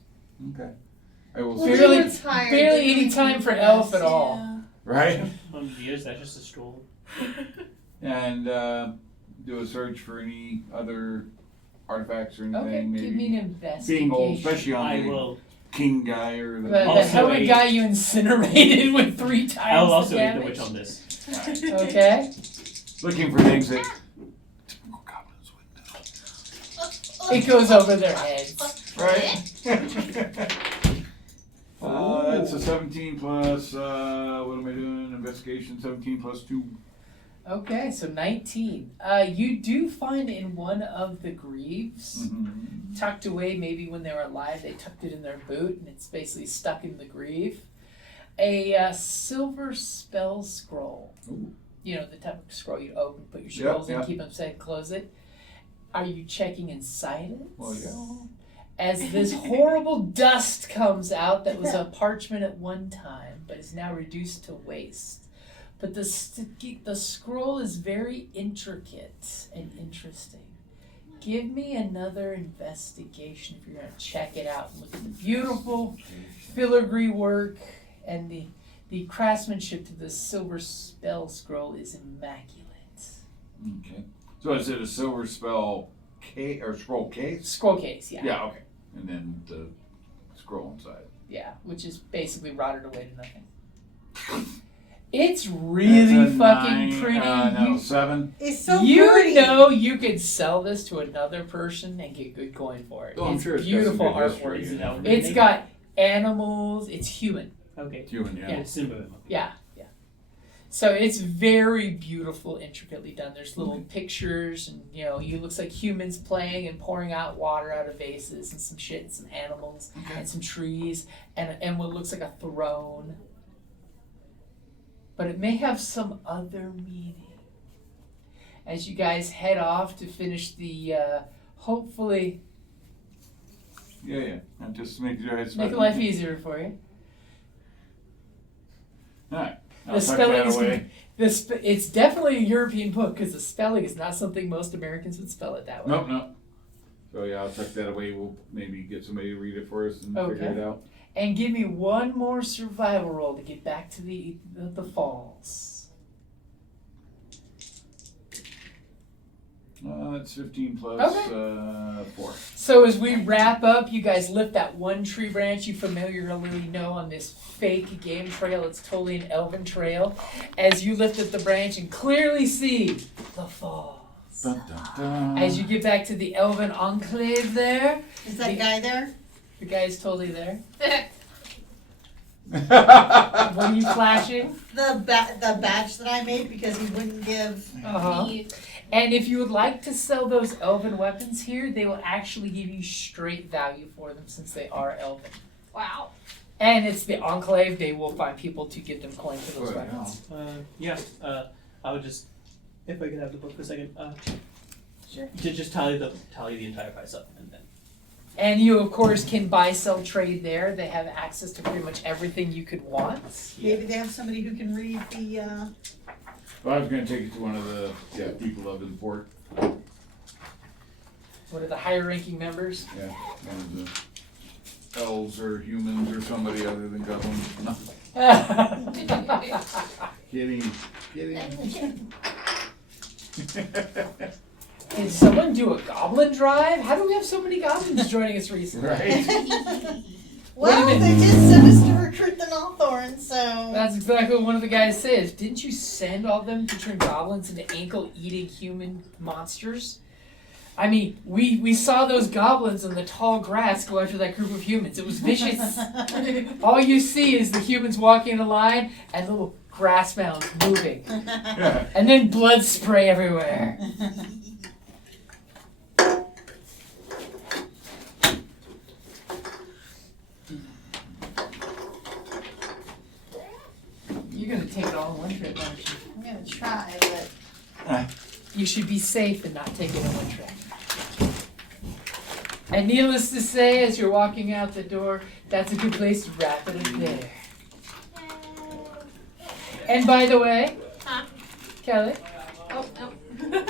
Okay. I will Well, see. they Barely- were tired. barely They any were time for rest, elf at all. yeah. Right? 100 years, that's just a stroll. And do a search for any other artifacts or anything. Okay, maybe give me an investigation. being old, especially on I the will. king guy or the. The Also helmet a- guy you incinerated with 3 times I will also the aid the damage. witch on this. Okay. Looking for things that typical goblins would know. It goes over their heads. Right? That's a 17 plus, what am I doing? Investigation, 17 plus 2. Okay, so 19. You do find in one of the greaves, Mm-hmm. tucked away, maybe when they were alive, they tucked it in their boot, and it's basically stuck in the greave, a silver spell scroll. Ooh. You know, the type of scroll you open, put your Yep, scrolls in, yep. keep them safe, close it. Are you checking in silence? Well, yeah. As this horrible dust comes out that was a parchment at one time, but is now reduced to waste. But the scroll is very intricate and interesting. Give me another investigation if you're going to check it out. Look at the beautiful filigree work and the craftsmanship to the silver spell scroll is immaculate. Okay. So is it a silver spell case or scroll case? Scroll case, yeah. Yeah, okay. And then the scroll inside. Yeah, which is basically rotted away to nothing. It's really That's a fucking 9, pretty. no, 7. It's so you pretty. know you could sell this to another person and get good coin for it. Oh, I'm it's sure it's got beautiful some good history artwork. in it. It's got animals. It's human. Okay. Human, yeah. Yeah. Symbaroum. Yeah. So it's very beautiful, intricately done. There's little pictures, and you know, it looks like humans playing and pouring out water out of vases and some shit, and some animals and some trees, and what looks like a throne. But it may have some other meaning. As you guys head off to finish the, hopefully Yeah. I'm just making sure it's make life easier for you. Alright. The I'll tuck spelling that is away. it's definitely a European book because the spelling is not something most Americans would spell it that way. Nope. So yeah, I'll tuck that away. We'll maybe get somebody to read it for us and figure Okay. it out. And give me one more survival roll to get back to the falls. It's 15 plus Okay. 4. So as we wrap up, you guys lift that one tree branch you familiarly know on this fake game trail. It's totally an elven trail. As you lift up the branch and clearly see the falls. Dun, dun, dun. As you get back to the elven enclave there, Is that guy there? the guy's totally there. What are you flashing? The badge that I made because he wouldn't give. Uh-huh. And if you would like to sell those elven weapons here, they will actually give you straight value for them since they are elven. Wow. And it's the enclave, they will find people to give them coin for those Oh, yeah. weapons. Yeah. I would just If I could have the book for a second. Sure. Just tally the entire price up and then. And you, of course, can buy, sell, trade there. They have access to pretty much everything you could want. Maybe they have somebody who can read the. Well, I was going to take it to one of the people of the port. One of the higher-ranking members. Yeah, one of the elves or humans or somebody other than goblins. Kidding. Did someone do a goblin drive? How do we have so many goblins joining us recently? Right? Well, Wait a they minute. did send us to recruit the Nalthorn, so. That's exactly what one of the guys says. Didn't you send all of them to turn goblins into ankle-eating human monsters? I mean, we saw those goblins in the tall grass go after that group of humans. It was vicious. All you see is the humans walking in a line and little grass mounds moving. And then blood spray everywhere. You're going to take it all in one trip, aren't you? I'm gonna try, but. You should be safe and not take it in one trip. And needless to say, as you're walking out the door, that's a good place to wrap it in there. And by the way, Kelly, Oh, no.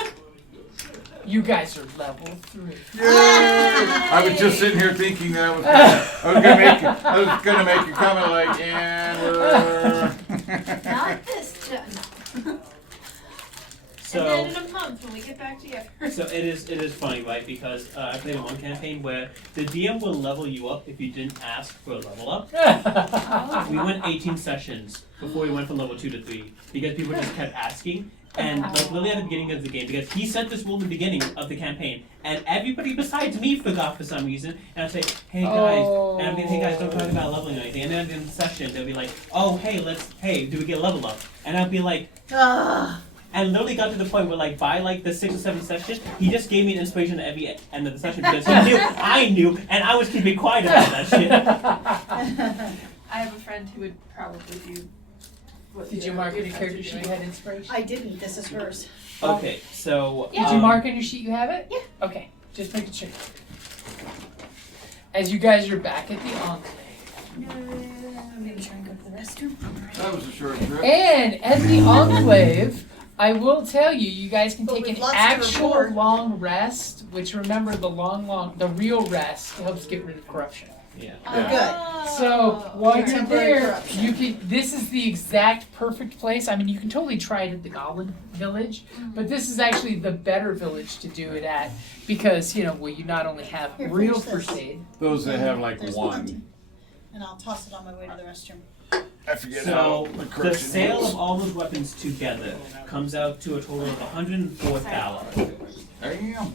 you guys are level 3. I was just sitting here thinking that I was gonna make a comment like, and we're. Not this, Jen. So. And then in a month when we get back together. So it is funny, right? Because I played in one campaign where the DM will level you up if you didn't ask for a level up. We went 18 sessions before we went from level 2 to 3 because people just kept asking. And like literally at the beginning of the game, because he set this rule in the beginning of the campaign, and everybody besides me forgot for some reason. And I'd say, hey guys, and I'd be, hey guys, don't talk about leveling or anything. And then at the end of the session, they'll be like, oh hey, do we get a level up? And I'd be like, and literally got to the point where, like, by like the 6th or 7th session, he just gave me an inspiration at every end of the session because he knew I knew, and I was keeping quiet about that shit. I have a friend who would probably do. What Did you mark on your character sheet you had inspiration? I didn't, this is hers. Okay, so. Did you mark on your sheet you have it? Yeah. Okay, just making sure. As you guys are back at the enclave. I'm gonna try and go to the restroom. That was a short trip. And at the enclave, I will tell you, you guys can But take with an lots to actual report. long rest, which remember the real rest helps get rid of corruption. Yeah. Good. So while you're Temporary there, corruption. you can. This is the exact perfect place. I mean, you can totally try it at the Goblin Village, but this is actually the better village to do it at because where you not only have Here, real finish this. first aid. Those that have like There's one. plenty. And I'll toss it on my way to the restroom. I forget So how the corruption sale works. of all those weapons together comes out to a total of 104 thaler. Damn.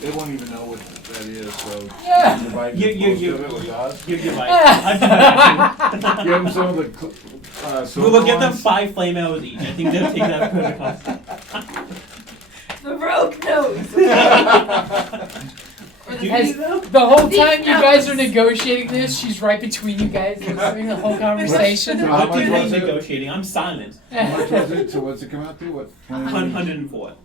They won't even know what that is, so Yeah. divide You- most of it with us. You're right. I'd do that Give them some of the too. silver We'll give them ones. 5 flame arrows each. I think they'll take that protocol. The rogue knows. As the whole time you guys are negotiating this, she's right between you guys listening to the whole conversation. How What do much you mean was it? negotiating? I'm silent. How much was it? So what's it come out to? What? 104.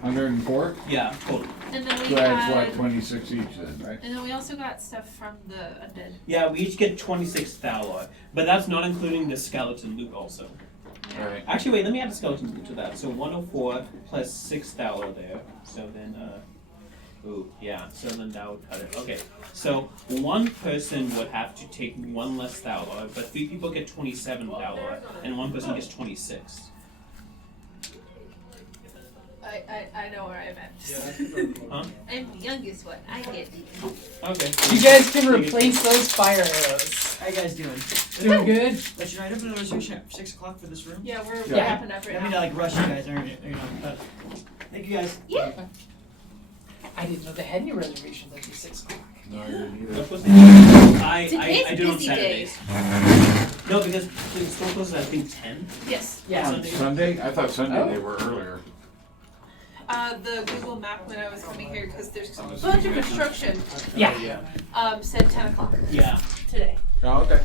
104? Yeah, total. And then we So that's had. what, 26 each then, right? And then we also got stuff from the undead. Yeah, we each get 26 thaler, but that's not including the skeleton loot also. Right. Actually, wait, let me add the skeleton loot to that. So 104 plus 6 thaler there. So then, so then that would cut it. Okay, so one person would have to take 1 less thaler, but 3 people get 27 thaler, and 1 person gets 26. I know where I'm at. Huh? I'm the youngest one. I get these. Okay. You guys can replace those fire arrows. How you guys doing? Doing good? But should I open a reservation at 6 o'clock for this room? Yeah, we're Yeah. wrapping up I right don't mean to now. like rush you guys, but thank you guys. Yeah. I didn't know they had any reservations until 6 o'clock. No, I didn't We're either. supposed to I do it on busy Saturdays. No, because the store closes at I think 10. Yes. Yeah. On Sunday? I thought Sunday Oh. they were earlier. The Google map when I was coming here, because there's a bunch of construction, Yeah. said 10 o'clock Yeah. today. Oh, okay.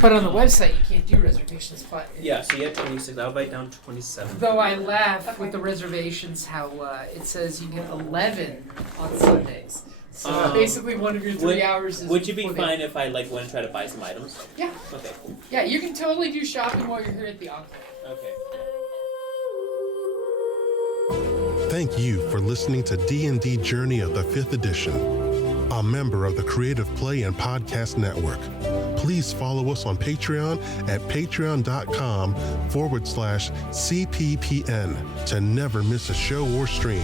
But But on the website, you can't do reservations. But Yeah, so you had 26. I'll write down 27. though I laugh with the reservations, how it says you get 11 on Sundays. So basically, one of your 3 hours is. Would you be before fine if I like went and tried to buy some items? Yeah. Okay, cool. Yeah, you can totally do shopping while you're here at the Enclave. Okay. Thank you for listening to D&D Journey of the 5th Edition, a member of the Creative Play and Podcast Network. Please follow us on Patreon at patreon.com/CPPN to never miss a show or stream.